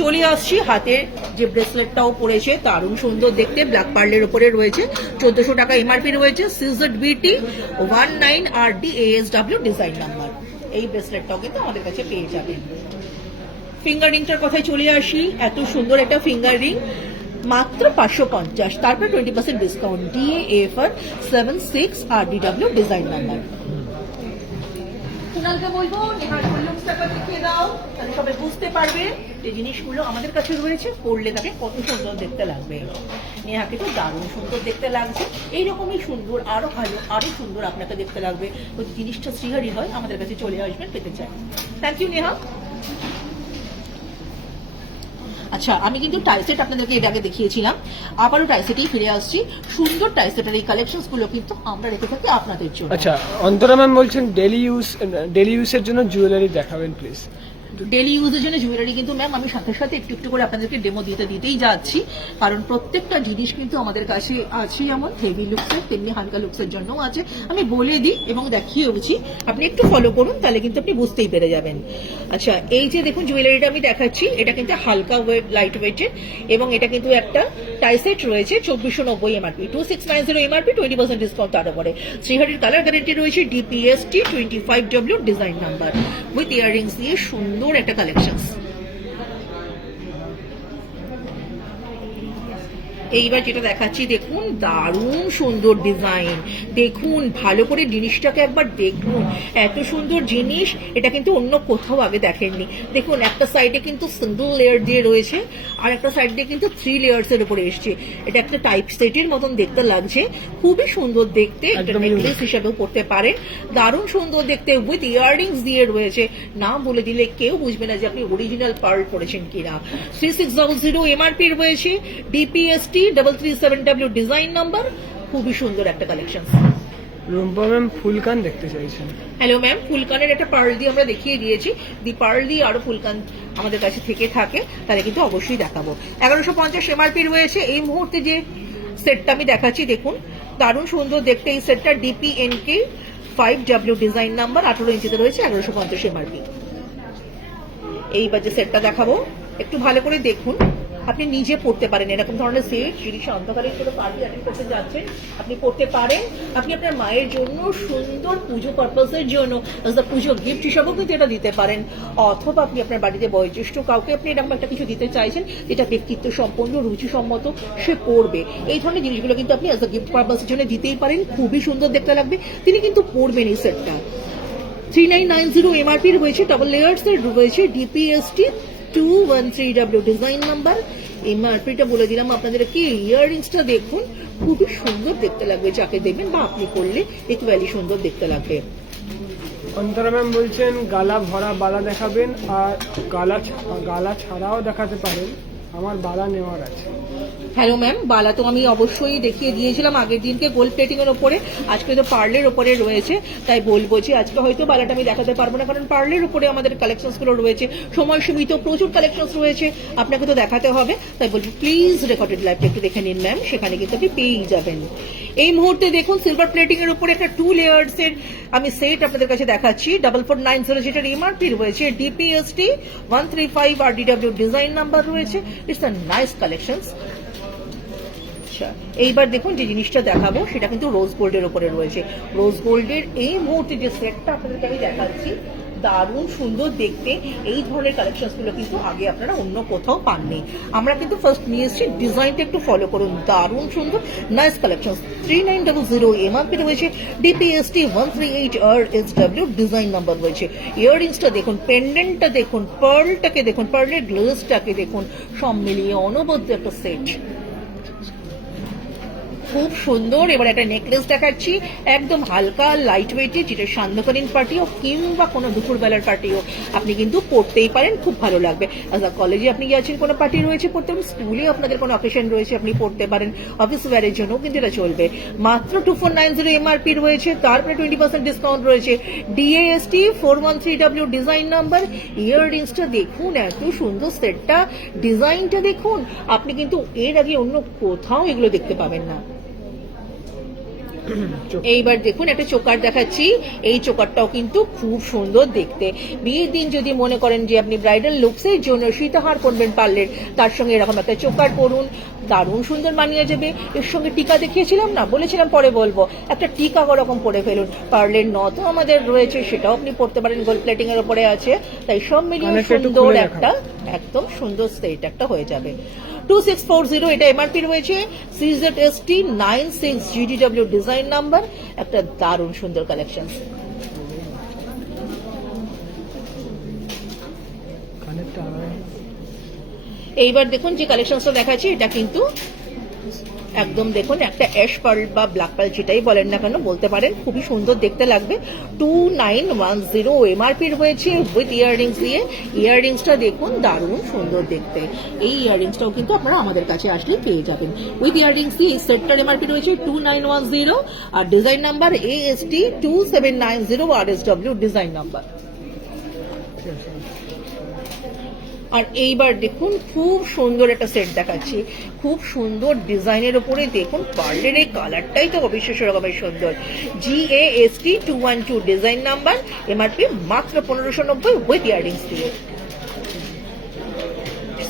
চলে আসছি হাতে যে ব্রেসলেটটাও পড়েছে, দারুণ সুন্দর দেখতে, ব্ল্যাক পার্লের উপরে রয়েছে, 1400 টাকা এমআরপি রয়েছে, CZBT 19 RDASW ডিজাইন নাম্বার। এই ব্রেসলেটটাও কিন্তু আমাদের কাছে পেয়ে যাবেন। ফিঙ্গার রিংটার কথায় চলে আসি, এত সুন্দর একটা ফিঙ্গার রিং মাত্র 550, তারপর 20% discount, DAFR 76 RDW design number. কুনালকে বলবো নেহার লুকসটাকে দেখিয়ে দাও, তাহলে সবাই বুঝতে পারবে যে জিনিসগুলো আমাদের কাছে রয়েছে, পরলে তাকে কত সুন্দর দেখতে লাগবে। নেহাকে তো দারুণ সুন্দর দেখতে লাগছে, এইরকমই সুন্দর, আরো ভালো, আরো সুন্দর আপনাকে দেখতে লাগবে। ওই জিনিসটা শ্রীহারি হয়, আমাদের কাছে চলে আসবেন, পেতে চাই। Thank you Neha. আচ্ছা, আমি কিন্তু টাইসেট আপনাদেরকে এর আগে দেখিয়েছিলাম, আবারও টাইসেটেই ফিরে আসছি। সুন্দর টাইসেটের এই কালেকশনস গুলো কিন্তু আমরা রেখে থাকি আপনাদের জন্য। আচ্ছা, অন্তরা ম্যাম বলছেন ডেলি ইউজের জন্য জুয়েলারি দেখাবেন প্লিজ। ডেলি ইউজের জন্য জুয়েলারি কিন্তু ম্যাম আমি সাথে সাথে একটু একটু করে আপনাদেরকে ডেমো দিতেই যাচ্ছি, কারণ প্রত্যেকটা জিনিস কিন্তু আমাদের কাছে আছে, যেমন হেভি লুকসের তেমনি হালকা লুকসের জন্য আছে। আমি বলে দিই এবং দেখিয়েওছি, আপনি একটু ফলো করুন, তাহলে কিন্তু আপনি বুঝতেই পেরে যাবেন। আচ্ছা, এই যে দেখুন জুয়েলারিটা আমি দেখাচ্ছি, এটা কিন্তু হালকা লাইট ওয়েটের, এবং এটা কিন্তু একটা টাইসেট রয়েছে 2490 এমআরপি, 2690 এমআরপি, 20% ডিসকাউন্ট তার উপরে। শ্রীহারির কালার গ্যারেন্টি রয়েছে, DPST 25W design number with earrings দিয়ে সুন্দর একটা কালেকশন। এইবার যেটা দেখাচ্ছি দেখুন, দারুণ সুন্দর ডিজাইন, দেখুন ভালো করে জিনিসটাকে একবার দেখুন, এত সুন্দর জিনিস এটা কিন্তু অন্য কোথাও আগে দেখেননি। দেখুন একটা সাইডে কিন্তু সিঙ্গল লেয়ার দিয়ে রয়েছে, আর একটা সাইড দিয়ে কিন্তু 3 লেয়ার্স এর উপরে এসছে। এটা একটা টাইপ সেটের মতন দেখতে লাগছে, খুবই সুন্দর দেখতে, এটা নেকলেস হিসেবেও পড়তে পারেন, দারুণ সুন্দর দেখতে, উইথ ইয়াররিংস দিয়ে রয়েছে। না বলে দিলে কেউ বুঝবে না যে আপনি অরিজিনাল পার্ল পরেছেন কিনা। 3600 এমআরপি রয়েছে, DPST 337W ডিজাইন নাম্বার, খুবই সুন্দর একটা কালেকশন। রুম্পা ম্যাম ফুলকান দেখতে চাইছেন। হ্যালো ম্যাম, ফুলকানের একটা পার্ল দিয়ে আমরা দেখিয়ে দিয়েছি, পার্ল দিয়ে আরো ফুলকান আমাদের কাছে থেকে থাকে, তাহলে কিন্তু অবশ্যই দেখাবো। 1150 এমআরপি রয়েছে। এই মুহূর্তে যে সেটটা আমি দেখাচ্ছি দেখুন, দারুণ সুন্দর দেখতে এই সেটটা, DPNK 5W ডিজাইন নাম্বার, 18 ইঞ্চিতে রয়েছে, 1150 এমআরপি। এইবার যে সেটটা দেখাবো একটু ভালো করে দেখুন, আপনি নিজে পড়তে পারেন এরকম ধরনের সেট, যদি অন্ধকারের কোনো পার্টি অ্যাটেন্ড করতে যাচ্ছেন আপনি পড়তে পারেন। আপনি আপনার মায়ের জন্য সুন্দর পুজো পারপাসের জন্য পুজো গিফট হিসাবেও কিন্তু এটা দিতে পারেন, অথবা আপনি আপনার বাড়িতে বয়োজ্যেষ্ঠ কাউকে আপনি এরকম একটা কিছু দিতে চাইছেন যেটা ব্যক্তিত্ব সম্পন্ন, রুচিসম্মত, সে পড়বে, এই ধরনের জিনিসগুলো কিন্তু আপনি অ্যাজ আ গিফট পারপাসের জন্য দিতেই পারেন, খুবই সুন্দর দেখতে লাগবে, তিনি কিন্তু পড়বেন এই সেটটা। 3990 এমআরপি রয়েছে, ডাবল লেয়ার্স এর রয়েছে, DPST 213W ডিজাইন নাম্বার। এমআরপিটা বলে দিলাম আপনাদেরকে। ইয়াররিংসটা দেখুন, খুবই সুন্দর দেখতে লাগবে, যাকে দেখবেন বা আপনি করলে ইকুয়ালি সুন্দর দেখতে লাগবে। অন্তরা ম্যাম বলছেন গালা ভরা বালা দেখাবেন, আর গালা ছাড়াও দেখাতে পারেন, আমার বালা নেওয়ার আছে। হ্যালো ম্যাম, বালা তো আমি অবশ্যই দেখিয়ে দিয়েছিলাম আগের দিনকে গোল্ড প্লেটিং এর উপরে, আজকে তো পার্লের উপরে রয়েছে, তাই বলবো যে আজকে হয়তো বালাটা আমি দেখাতে পারবো না, কারণ পার্লের উপরে আমাদের কালেকশনস গুলো রয়েছে, সময় সীমিত, প্রচুর কালেকশনস রয়েছে, আপনাকে তো দেখাতে হবে, তাই বলবো প্লিজ রেকর্ডেড লাইভটা একটু দেখে নিন ম্যাম, সেখানে কিন্তু আপনি পেয়েই যাবেন। এই মুহূর্তে দেখুন সিলভার প্লেটিং এর উপরে একটা 2 লেয়ার্স এর আমি সেট আপনাদের কাছে দেখাচ্ছি 4490 যেটার এমআরপি রয়েছে ডিপিএসটি 135 আরডিডব্লিউ ডিজাইন নাম্বার রয়েছে। It's a nice collections. এইবার দেখুন যে জিনিসটা দেখাবো সেটা কিন্তু রোজ গোল্ডের উপরে রয়েছে। রোজ গোল্ডের এই মুহূর্তে যে সেটটা আপনাদেরকে আমি দেখাচ্ছি দারুণ সুন্দর দেখতে। এই ধরনের কালেকশন গুলো কিন্তু আগে আপনারা অন্য কোথাও পাননি। আমরা কিন্তু ফার্স্ট নিয়ে এসেছি, ডিজাইনটা একটু ফলো করুন, দারুণ সুন্দর নাইস কালেকশন। 3900 এমআরপি রয়েছে, ডিপিএসটি 138 আরএসডব্লিউ ডিজাইন নাম্বার রয়েছে। ইয়াররিংসটা দেখুন, পেন্ডেন্টটা দেখুন, পার্লটাকে দেখুন, পার্লের গ্লেজটাকে দেখুন, সব মিলিয়ে অনবদ্য একটা সেট, খুব সুন্দর। এবার একটা নেকলেস দেখাচ্ছি একদম হালকা লাইট ওয়েটে, যেটা সান্ধ্যকালীন পার্টিও কিংবা কোনো দুপুরবেলার পার্টিও আপনি কিন্তু পড়তেই পারেন, খুব ভালো লাগবে। কলেজে আপনি গিয়েছেন, কোনো পার্টি রয়েছে পড়তে পারেন, স্কুলে আপনাদের কোনো অকেশন রয়েছে আপনি পড়তে পারেন, অফিস ওয়্যারের জন্য কিন্তু এটা চলবে। মাত্র 2490 এমআরপি রয়েছে, তারপরে 20% ডিসকাউন্ট রয়েছে। ডিএএসটি 413W ডিজাইন নাম্বার। ইয়াররিংসটা দেখুন, এত সুন্দর সেটটা, ডিজাইনটা দেখুন, আপনি কিন্তু এর আগে অন্য কোথাও এগুলো দেখতে পাবেন না। এইবার দেখুন একটা চোকার দেখাচ্ছি, এই চোকারটাও কিন্তু খুব সুন্দর দেখতে। বিয়ের দিন যদি মনে করেন যে আপনি ব্রাইডাল লুকসের জন্য সীতাহার পরবেন পার্লের, তার সঙ্গে এরকম একটা চোকার পরুন, দারুণ সুন্দর মানিয়ে যাবে। এর সঙ্গে টিকা দেখিয়েছিলাম না, বলেছিলাম পরে বলবো, একটা টিকা ওরকম পরে ফেলুন। পার্লের নথও আমাদের রয়েছে, সেটাও আপনি পরতে পারেন, গোল্ড প্লেটিং এর উপরে আছে। তাই সব মিলিয়ে সুন্দর একটা একদম সুন্দর সেট একটা হয়ে যাবে। 2640 এটা এমআরপি রয়েছে, CZST 96 GDW ডিজাইন নাম্বার, একটা দারুণ সুন্দর কালেকশন। এইবার দেখুন যে কালেকশনটা দেখাচ্ছি, এটা কিন্তু একদম দেখুন একটা অ্যাশ পার্ল বা ব্ল্যাক পার্ল যেটাই বলেন না কেন বলতে পারেন, খুবই সুন্দর দেখতে লাগবে। 2910 এমআরপি রয়েছে উইথ ইয়াররিংস দিয়ে। ইয়াররিংসটা দেখুন, দারুণ সুন্দর দেখতে। এই ইয়াররিংসটাও কিন্তু আপনারা আমাদের কাছে আসলে পেয়ে যাবেন উইথ ইয়াররিংস দিয়ে। এই সেটটার এমআরপি রয়েছে 2910 আর design number AST 2790 RSW design number. আর এইবার দেখুন খুব সুন্দর একটা সেট দেখাচ্ছি, খুব সুন্দর ডিজাইনের উপরে দেখুন, পার্লের এই কালারটাই তো অবিশ্বাস্য রকমের সুন্দর। GAST 212 ডিজাইন নাম্বার, এমআরপি মাত্র 1590 উইথ ইয়াররিংস দিয়ে।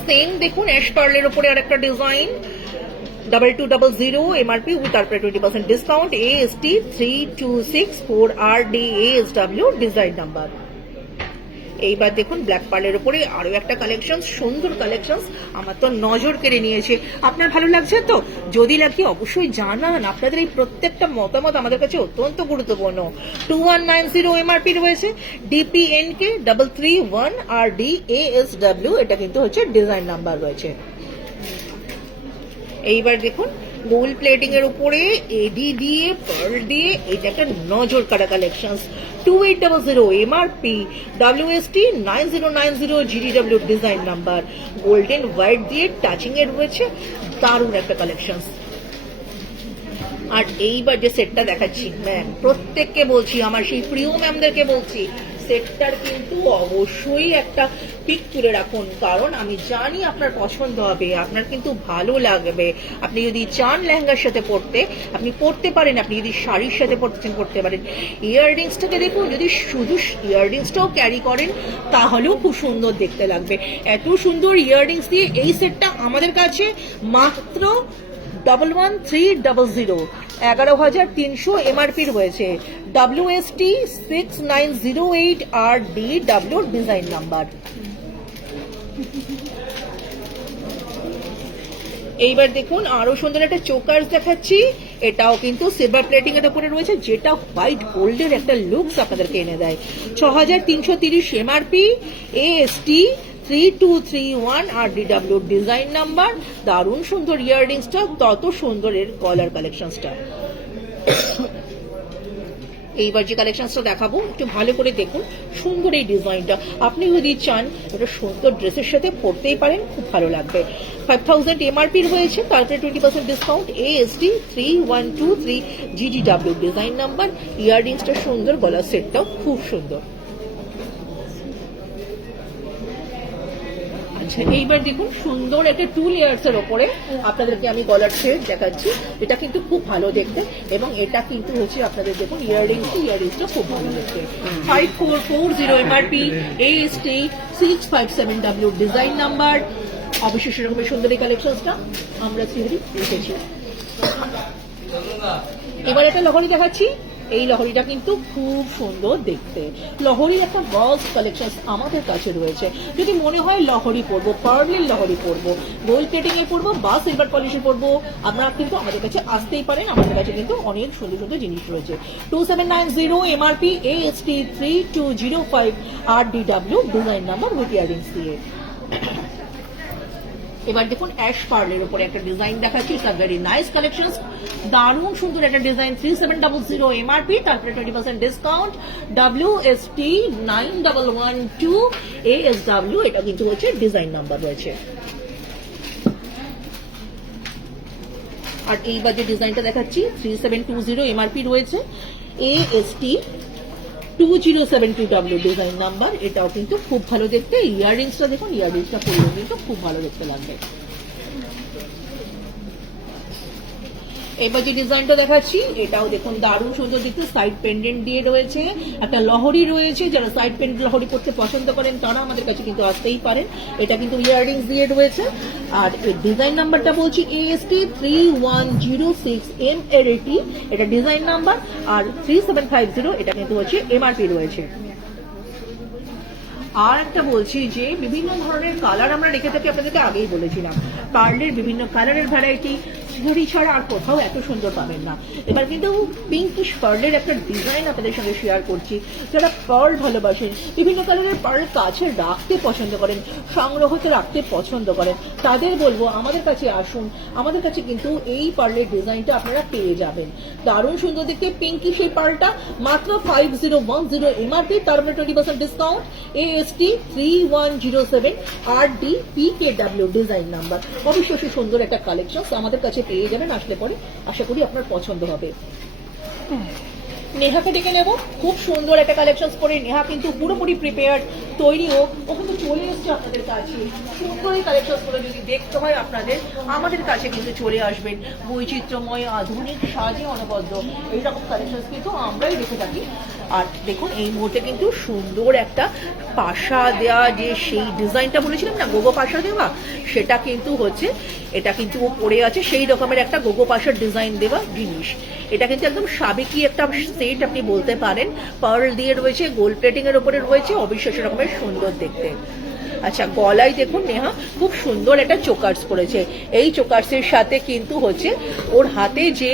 সেম দেখুন অ্যাশ পার্লের উপরে আরেকটা ডিজাইন 2200 এমআরপি উইথ তারপরে 20% discount. AST 3264 RDASW design number. এইবার দেখুন ব্ল্যাক পার্লের উপরে আরো একটা কালেকশন, সুন্দর কালেকশন, আমার তো নজর কেড়ে নিয়েছে। আপনার ভালো লাগছে তো? যদি লাগে অবশ্যই জানান, আপনাদের এই প্রত্যেকটা মতামত আমাদের কাছে অত্যন্ত গুরুত্বপূর্ণ। 2190 এমআরপি রয়েছে, DPNK 331 RDASW, এটা কিন্তু হচ্ছে ডিজাইন নাম্বার রয়েছে। এইবার দেখুন গোল্ড প্লেটিং এর উপরে এডি দিয়ে পার্ল দিয়ে, এটা একটা নজর কাড়া collection. 2800 MRP, WST 9090 GDW design number, golden white দিয়ে টাচিং এর রয়েছে, দারুণ একটা কালেকশন। আর এইবার যে সেটটা দেখাচ্ছি ম্যাম, প্রত্যেককে বলছি, আমার সেই প্রিয় ম্যামদেরকে বলছি, সেটটার কিন্তু অবশ্যই একটা পিক তুলে রাখুন, কারণ আমি জানি আপনার পছন্দ হবে, আপনার কিন্তু ভালো লাগবে। আপনি যদি চান লেহেঙ্গার সাথে পরতে, আপনি পরতে পারেন, আপনি যদি শাড়ির সাথে পরতে চান পরতে পারেন। ইয়াররিংসটাকে দেখুন, যদি শুধু ইয়াররিংসটাও ক্যারি করেন তাহলেও খুব সুন্দর দেখতে লাগবে। এত সুন্দর ইয়াররিংস দিয়ে এই সেটটা আমাদের কাছে মাত্র 11300 11,300 এমআরপি রয়েছে। WST 6908 RDW design number. এইবার দেখুন আরো সুন্দর একটা চোকার দেখাচ্ছি, এটাও কিন্তু সিলভার প্লেটিং এর উপরে রয়েছে, যেটা হোয়াইট গোল্ডের একটা লুকস আপনাদেরকে এনে দেয়। 6330 MRP, AST 3231 RDW design number, দারুণ সুন্দর ইয়াররিংসটা, তত সুন্দর এর গলার কালেকশনসটা। এইবার যে কালেকশনসটা দেখাবো একটু ভালো করে দেখুন, সুন্দর এই ডিজাইনটা, আপনি যদি চান এটা সুন্দর ড্রেসের সাথে পরতেই পারেন, খুব ভালো লাগবে। 5000 এমআরপি রয়েছে, তারপরে 20% discount. AST 3123 GDW design number, ইয়াররিংসটা সুন্দর, গলার সেটটাও খুব সুন্দর। আচ্ছা এইবার দেখুন সুন্দর একটা 2 লেয়ার্স এর উপরে আপনাদেরকে আমি গলার সেট দেখাচ্ছি। এটা কিন্তু খুব ভালো দেখতে এবং এটা কিন্তু হচ্ছে আপনাদের দেখুন ইয়াররিংসটা খুব ভালো দেখতে। 5440 MRP, AST 657W design number. অবশ্যই সেরকম সুন্দর এই কালেকশনটা আমরা সিরিজ রেখেছি। এবার একটা লহরি দেখাচ্ছি। এই লহরিটা কিন্তু খুব সুন্দর দেখতে। লহরির একটা বক্স কালেকশন আমাদের কাছে রয়েছে। যদি মনে হয় লহরি পরবো, পার্লের লহরি পরবো, গোল্ড প্লেটিং এ পরবো বা সিলভার পলিশে পরবো, আপনারা কিন্তু আমাদের কাছে আসতেই পারেন। আমাদের কাছে কিন্তু অনেক সুন্দর সুন্দর জিনিস রয়েছে। 2790 MRP, AST 3205 RDW design number with earrings দিয়ে। এবার দেখুন অ্যাশ পার্লের উপরে একটা ডিজাইন দেখাচ্ছি। It's a very nice collection, দারুণ সুন্দর একটা ডিজাইন। 3700 এমআরপি, তারপরে 20% ডিসকাউন্ট। WST 9112 ASW, এটা কিন্তু হচ্ছে ডিজাইন নাম্বার রয়েছে। আর এইবার যে ডিজাইনটা দেখাচ্ছি 3720 এমআরপি রয়েছে, AST 2072W ডিজাইন নাম্বার। এটাও কিন্তু খুব ভালো দেখতে। ইয়াররিংসটা দেখুন, ইয়াররিংসটা পরলেও কিন্তু খুব ভালো দেখতে লাগবে। এবার যে ডিজাইনটা দেখাচ্ছি এটাও দেখুন দারুণ সুন্দর দেখতে। সাইড পেন্ডেন্ট দিয়ে রয়েছে, একটা লহরি রয়েছে। যারা সাইড পেন্ডেন্ট লহরি করতে পছন্দ করেন তারা আমাদের কাছে কিন্তু আসতেই পারেন। এটা কিন্তু ইয়াররিংস দিয়ে রয়েছে। আর এর ডিজাইন নাম্বারটা বলছি AST 3106 MRT, এটা ডিজাইন নাম্বার। আর 3750 এটা কিন্তু হচ্ছে এমআরপি রয়েছে। আর একটা বলছি যে বিভিন্ন ধরনের কালার আমরা রেখে থাকি, আপনাদেরকে আগেই বলেছিলাম। পার্লের বিভিন্ন কালারের ভ্যারাইটি ঘড়ি ছাড়া আর কোথাও এত সুন্দর পাবেন না। এবার কিন্তু পিঙ্কিশ পার্লের একটা ডিজাইন আপনাদের সঙ্গে শেয়ার করছি। যারা পার্ল ভালোবাসেন, বিভিন্ন কালারের পার্ল কাছে রাখতে পছন্দ করেন, সংগ্রহতে রাখতে পছন্দ করেন, তাদের বলবো আমাদের কাছে আসুন। আমাদের কাছে কিন্তু এই পার্লের ডিজাইনটা আপনারা পেয়ে যাবেন। দারুণ সুন্দর দেখতে পিঙ্কিশ এই পার্লটা, মাত্র 5010 এমআরপি, তার উপরে 20% discount. AST 3107 RDPKW design number. অবশ্যই সুন্দর একটা কালেকশন আমাদের কাছে পেয়ে যাবেন। আসলে পরে আশা করি আপনার পছন্দ হবে। নেহাকে ডেকে নেব। খুব সুন্দর একটা কালেকশন করে নেহা কিন্তু পুরোপুরি প্রিপেয়ার, তৈরি হোক। ও কিন্তু চলে এসছে আপনাদের কাছে। সুন্দর এই কালেকশন করে যদি দেখতে হয় আপনাদের, আমাদের কাছে কিন্তু চলে আসবেন। বৈচিত্র্যময় আধুনিক সাজে অনবদ্য এইরকম কালেকশন কিন্তু আমরাই দেখে থাকি। আর দেখুন এই মুহূর্তে কিন্তু সুন্দর একটা পাশা দেওয়া, যে সেই ডিজাইনটা বলেছিলাম না গোগো পাশা দেওয়া, সেটা কিন্তু হচ্ছে, এটা কিন্তু ও পড়ে আছে সেই রকমের একটা গোগো পাশার ডিজাইন দেওয়া জিনিস। এটা কিন্তু একদম সাবেকি একটা সেট আপনি বলতে পারেন। পার্ল দিয়ে রয়েছে, গোল্ড প্লেটিং এর উপরে রয়েছে, অবিশ্বাস্য রকমের সুন্দর দেখতে। আচ্ছা গলায় দেখুন নেহা খুব সুন্দর একটা চোকার্স পরেছে। এই চোকার্সের সাথে কিন্তু হচ্ছে ওর হাতে যে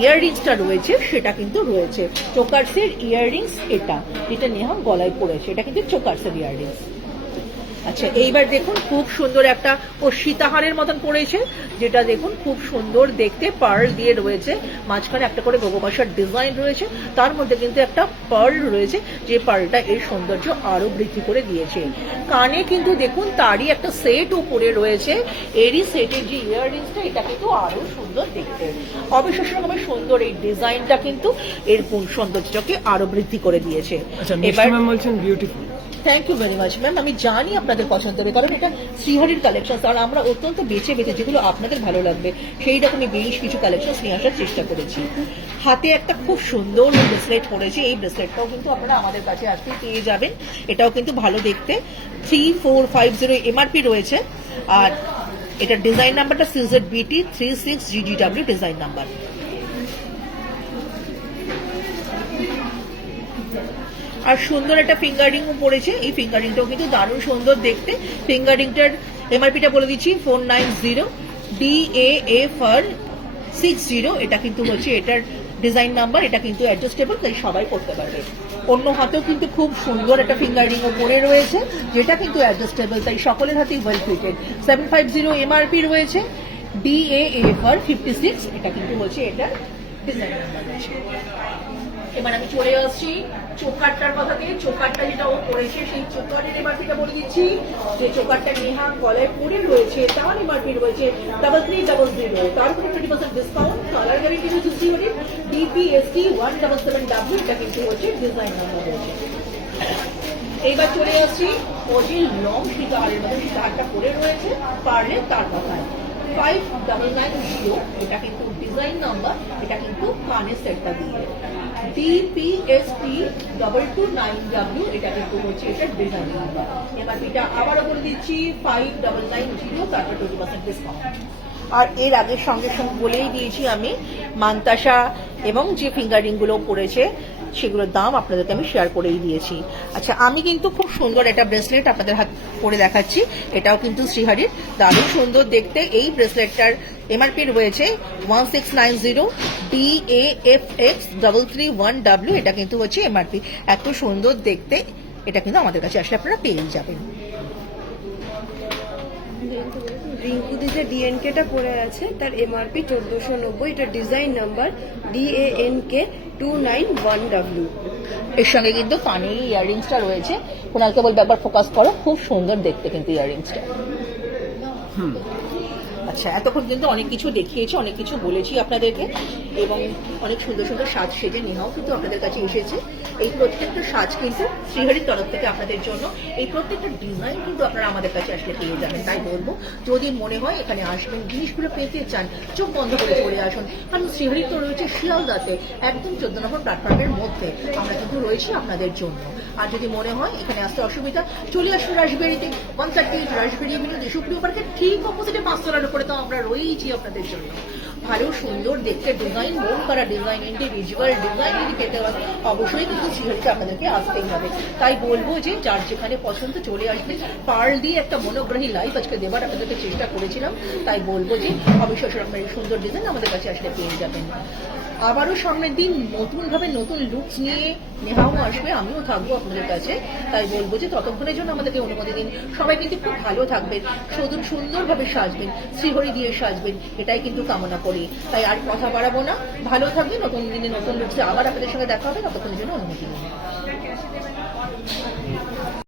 ইয়াররিংসটা রয়েছে সেটা কিন্তু রয়েছে। চোকার্সের ইয়াররিংস এটা নেহা গলায় পরেছে, এটা কিন্তু চোকার্সের ইয়াররিংস। আচ্ছা এইবার দেখুন খুব সুন্দর একটা ও সীতাহারের মতন পড়েছে, যেটা দেখুন খুব সুন্দর দেখতে। পার্ল দিয়ে রয়েছে, মাঝখানে একটা করে গোগোপাশার ডিজাইন রয়েছে, তার মধ্যে কিন্তু একটা পার্ল রয়েছে, যে পার্লটা এর সৌন্দর্য আরো বৃদ্ধি করে দিয়েছে। কানে কিন্তু দেখুন তারই একটা সেট উপরে রয়েছে, এরই সেটের যে ইয়াররিংসটা এটা কিন্তু আরো সুন্দর দেখতে। অবিশ্বাস্য রকমের সুন্দর এই ডিজাইনটা কিন্তু এর সৌন্দর্যকে আরো বৃদ্ধি করে দিয়েছে। এবার বলছেন beautiful. Thank you very much ma'am. আমি জানি আপনাদের পছন্দ হবে, কারণ এটা শ্রীহরির কালেকশন। আর আমরা অত্যন্ত বেছে বেছে যেগুলো আপনাদের ভালো লাগবে সেই রকমই বেশ কিছু কালেকশন নিয়ে আসার চেষ্টা করেছি। হাতে একটা খুব সুন্দর ব্রেসলেট পরেছি, এই ব্রেসলেটটাও কিন্তু আপনারা আমাদের কাছে আসতে পেয়ে যাবেন। এটাও কিন্তু ভালো দেখতে। 3450 এমআরপি রয়েছে। আর এটার ডিজাইন নাম্বারটা CZBT 36GGW ডিজাইন নাম্বার। আর সুন্দর একটা ফিঙ্গারিংও পড়েছে। এই ফিঙ্গারিংটাও কিন্তু দারুণ সুন্দর দেখতে। ফিঙ্গারিংটার এমআরপিটা বলে দিচ্ছি 490 DAFR 60, এটা কিন্তু হচ্ছে এটার ডিজাইন নাম্বার। এটা কিন্তু অ্যাডজাস্টেবল, তাই সবাই করতে পারবে। অন্য হাতেও কিন্তু খুব সুন্দর একটা ফিঙ্গারিংও পরে রয়েছে, যেটা কিন্তু অ্যাডজাস্টেবল, তাই সকলের হাতেই ওয়েল ফিটেড। 750 এমআরপি রয়েছে। DAFR 56, এটা কিন্তু হচ্ছে এটার ডিজাইন নাম্বার রয়েছে। এবার আমি চলে আসছি চোকারটার কথাতে। চোকারটা যেটা ও করেছে সেই চোকারের এমআরপিটা বলে দিচ্ছি। যে চোকারটা নেহা গলায় পরে রয়েছে তার এমআরপি রয়েছে 3300, তার উপরে 20% ডিসকাউন্ট। কালার গ্যারেন্টি রয়েছে DPST 177W, এটা কিন্তু হচ্ছে ডিজাইন নাম্বার রয়েছে। এইবার চলে আসছি ওই লং শিকারের মধ্যে শিকারটা পরে রয়েছে, পারলে তার কথায় 5990, এটা কিন্তু ডিজাইন নাম্বার, এটা কিন্তু কানের সেটটা দিয়ে DPST 229W, এটা কিন্তু হচ্ছে এটা ডিজাইন নাম্বার। এবার এটা আবারও বলে দিচ্ছি 5990, তারপর 20% ডিসকাউন্ট। আর এর আগের সঙ্গে সঙ্গে বলেই দিয়েছি আমি মান্তাসা এবং যে ফিঙ্গারিং গুলো পড়েছে সেগুলোর দাম আপনাদেরকে আমি শেয়ার করেই দিয়েছি। আচ্ছা, আমি কিন্তু খুব সুন্দর একটা ব্রেসলেট আপনাদের হাত পরে দেখাচ্ছি, এটাও কিন্তু শ্রীহরির, দারুণ সুন্দর দেখতে। এই ব্রেসলেটটার এমআরপি রয়েছে 1690, DAFX 331W, এটা কিন্তু হচ্ছে এমআরপি। এত সুন্দর দেখতে, এটা কিন্তু আমাদের কাছে আসলে আপনারা পেয়ে যাবেন। রিঙ্কুদি যে ডিএনকেটা পড়ে আছে তার এমআরপি 1490, এটা ডিজাইন নাম্বার DANK 291W। এর সঙ্গে কিন্তু কানের ইয়াররিংসটা রয়েছে, কোনালকে বলবে একবার ফোকাস করো, খুব সুন্দর দেখতে কিন্তু ইয়াররিংসটা। আচ্ছা, এতক্ষণ কিন্তু অনেক কিছু দেখিয়েছি, অনেক কিছু বলেছি আপনাদেরকে, এবং অনেক সুন্দর সুন্দর সাজ সেজে নেহাও কিন্তু আপনাদের কাছে এসেছে। এই প্রত্যেকটা সাজ কিন্তু শ্রীহরির তরফ থেকে আপনাদের জন্য, এই প্রত্যেকটা ডিজাইন কিন্তু আপনারা আমাদের কাছে আসলে পেয়ে যাবেন। তাই বলবো, যদি মনে হয় এখানে আসবেন, জিনিসগুলো পেতে চান, চোখ বন্ধ করে চলে আসুন, কারণ শ্রীহরি তো রয়েছে শিয়ালদাতে, একদম 14 নম্বর প্ল্যাটফর্মের মধ্যে আমরা কিন্তু রয়েছি আপনাদের জন্য। আর যদি মনে হয় এখানে আসতে অসুবিধা, চলে আসুন রাসবেরিতে, 130 রাসবেরি এভিনিউ, সুপ্রিয় পার্কের ঠিক অপোজিটে 5 তলার উপরে তো আমরা রয়েছি আপনাদের জন্য। ভালো সুন্দর দেখতে ডিজাইন, মন করা ডিজাইন, ইন্ডিভিজুয়াল ডিজাইন যদি পেতে হয় অবশ্যই কিন্তু শ্রীহরিতে আপনাদেরকে আসতেই হবে। তাই বলবো যে যার যেখানে পছন্দ চলে আসবে। পার্ল দিয়ে একটা মনোগ্রাহী লাইভ আজকে দেবার আপনাদেরকে চেষ্টা করেছিলাম, তাই বলবো যে অবশ্যই সেরকম সুন্দর ডিজাইন আমাদের কাছে আসলে পেয়ে যাবেন। আবারও সামনের দিন নতুন ভাবে নতুন লুকস নিয়ে নেহাও আসবে, আমিও থাকবো আপনাদের কাছে। তাই বলবো যে ততক্ষণের জন্য আমাদেরকে অনুমতি দিন। সবাই কিন্তু খুব ভালো থাকবেন, সুন্দরভাবে সাজবেন, শ্রীহরি দিয়ে সাজবেন, এটাই কিন্তু কামনা করি। তাই আর কথা বাড়াবো না, ভালো থাকবেন, নতুন দিনে নতুন লুকসে আবার আপনাদের সঙ্গে দেখা হবে, ততক্ষণের জন্য অনুমতি দিন।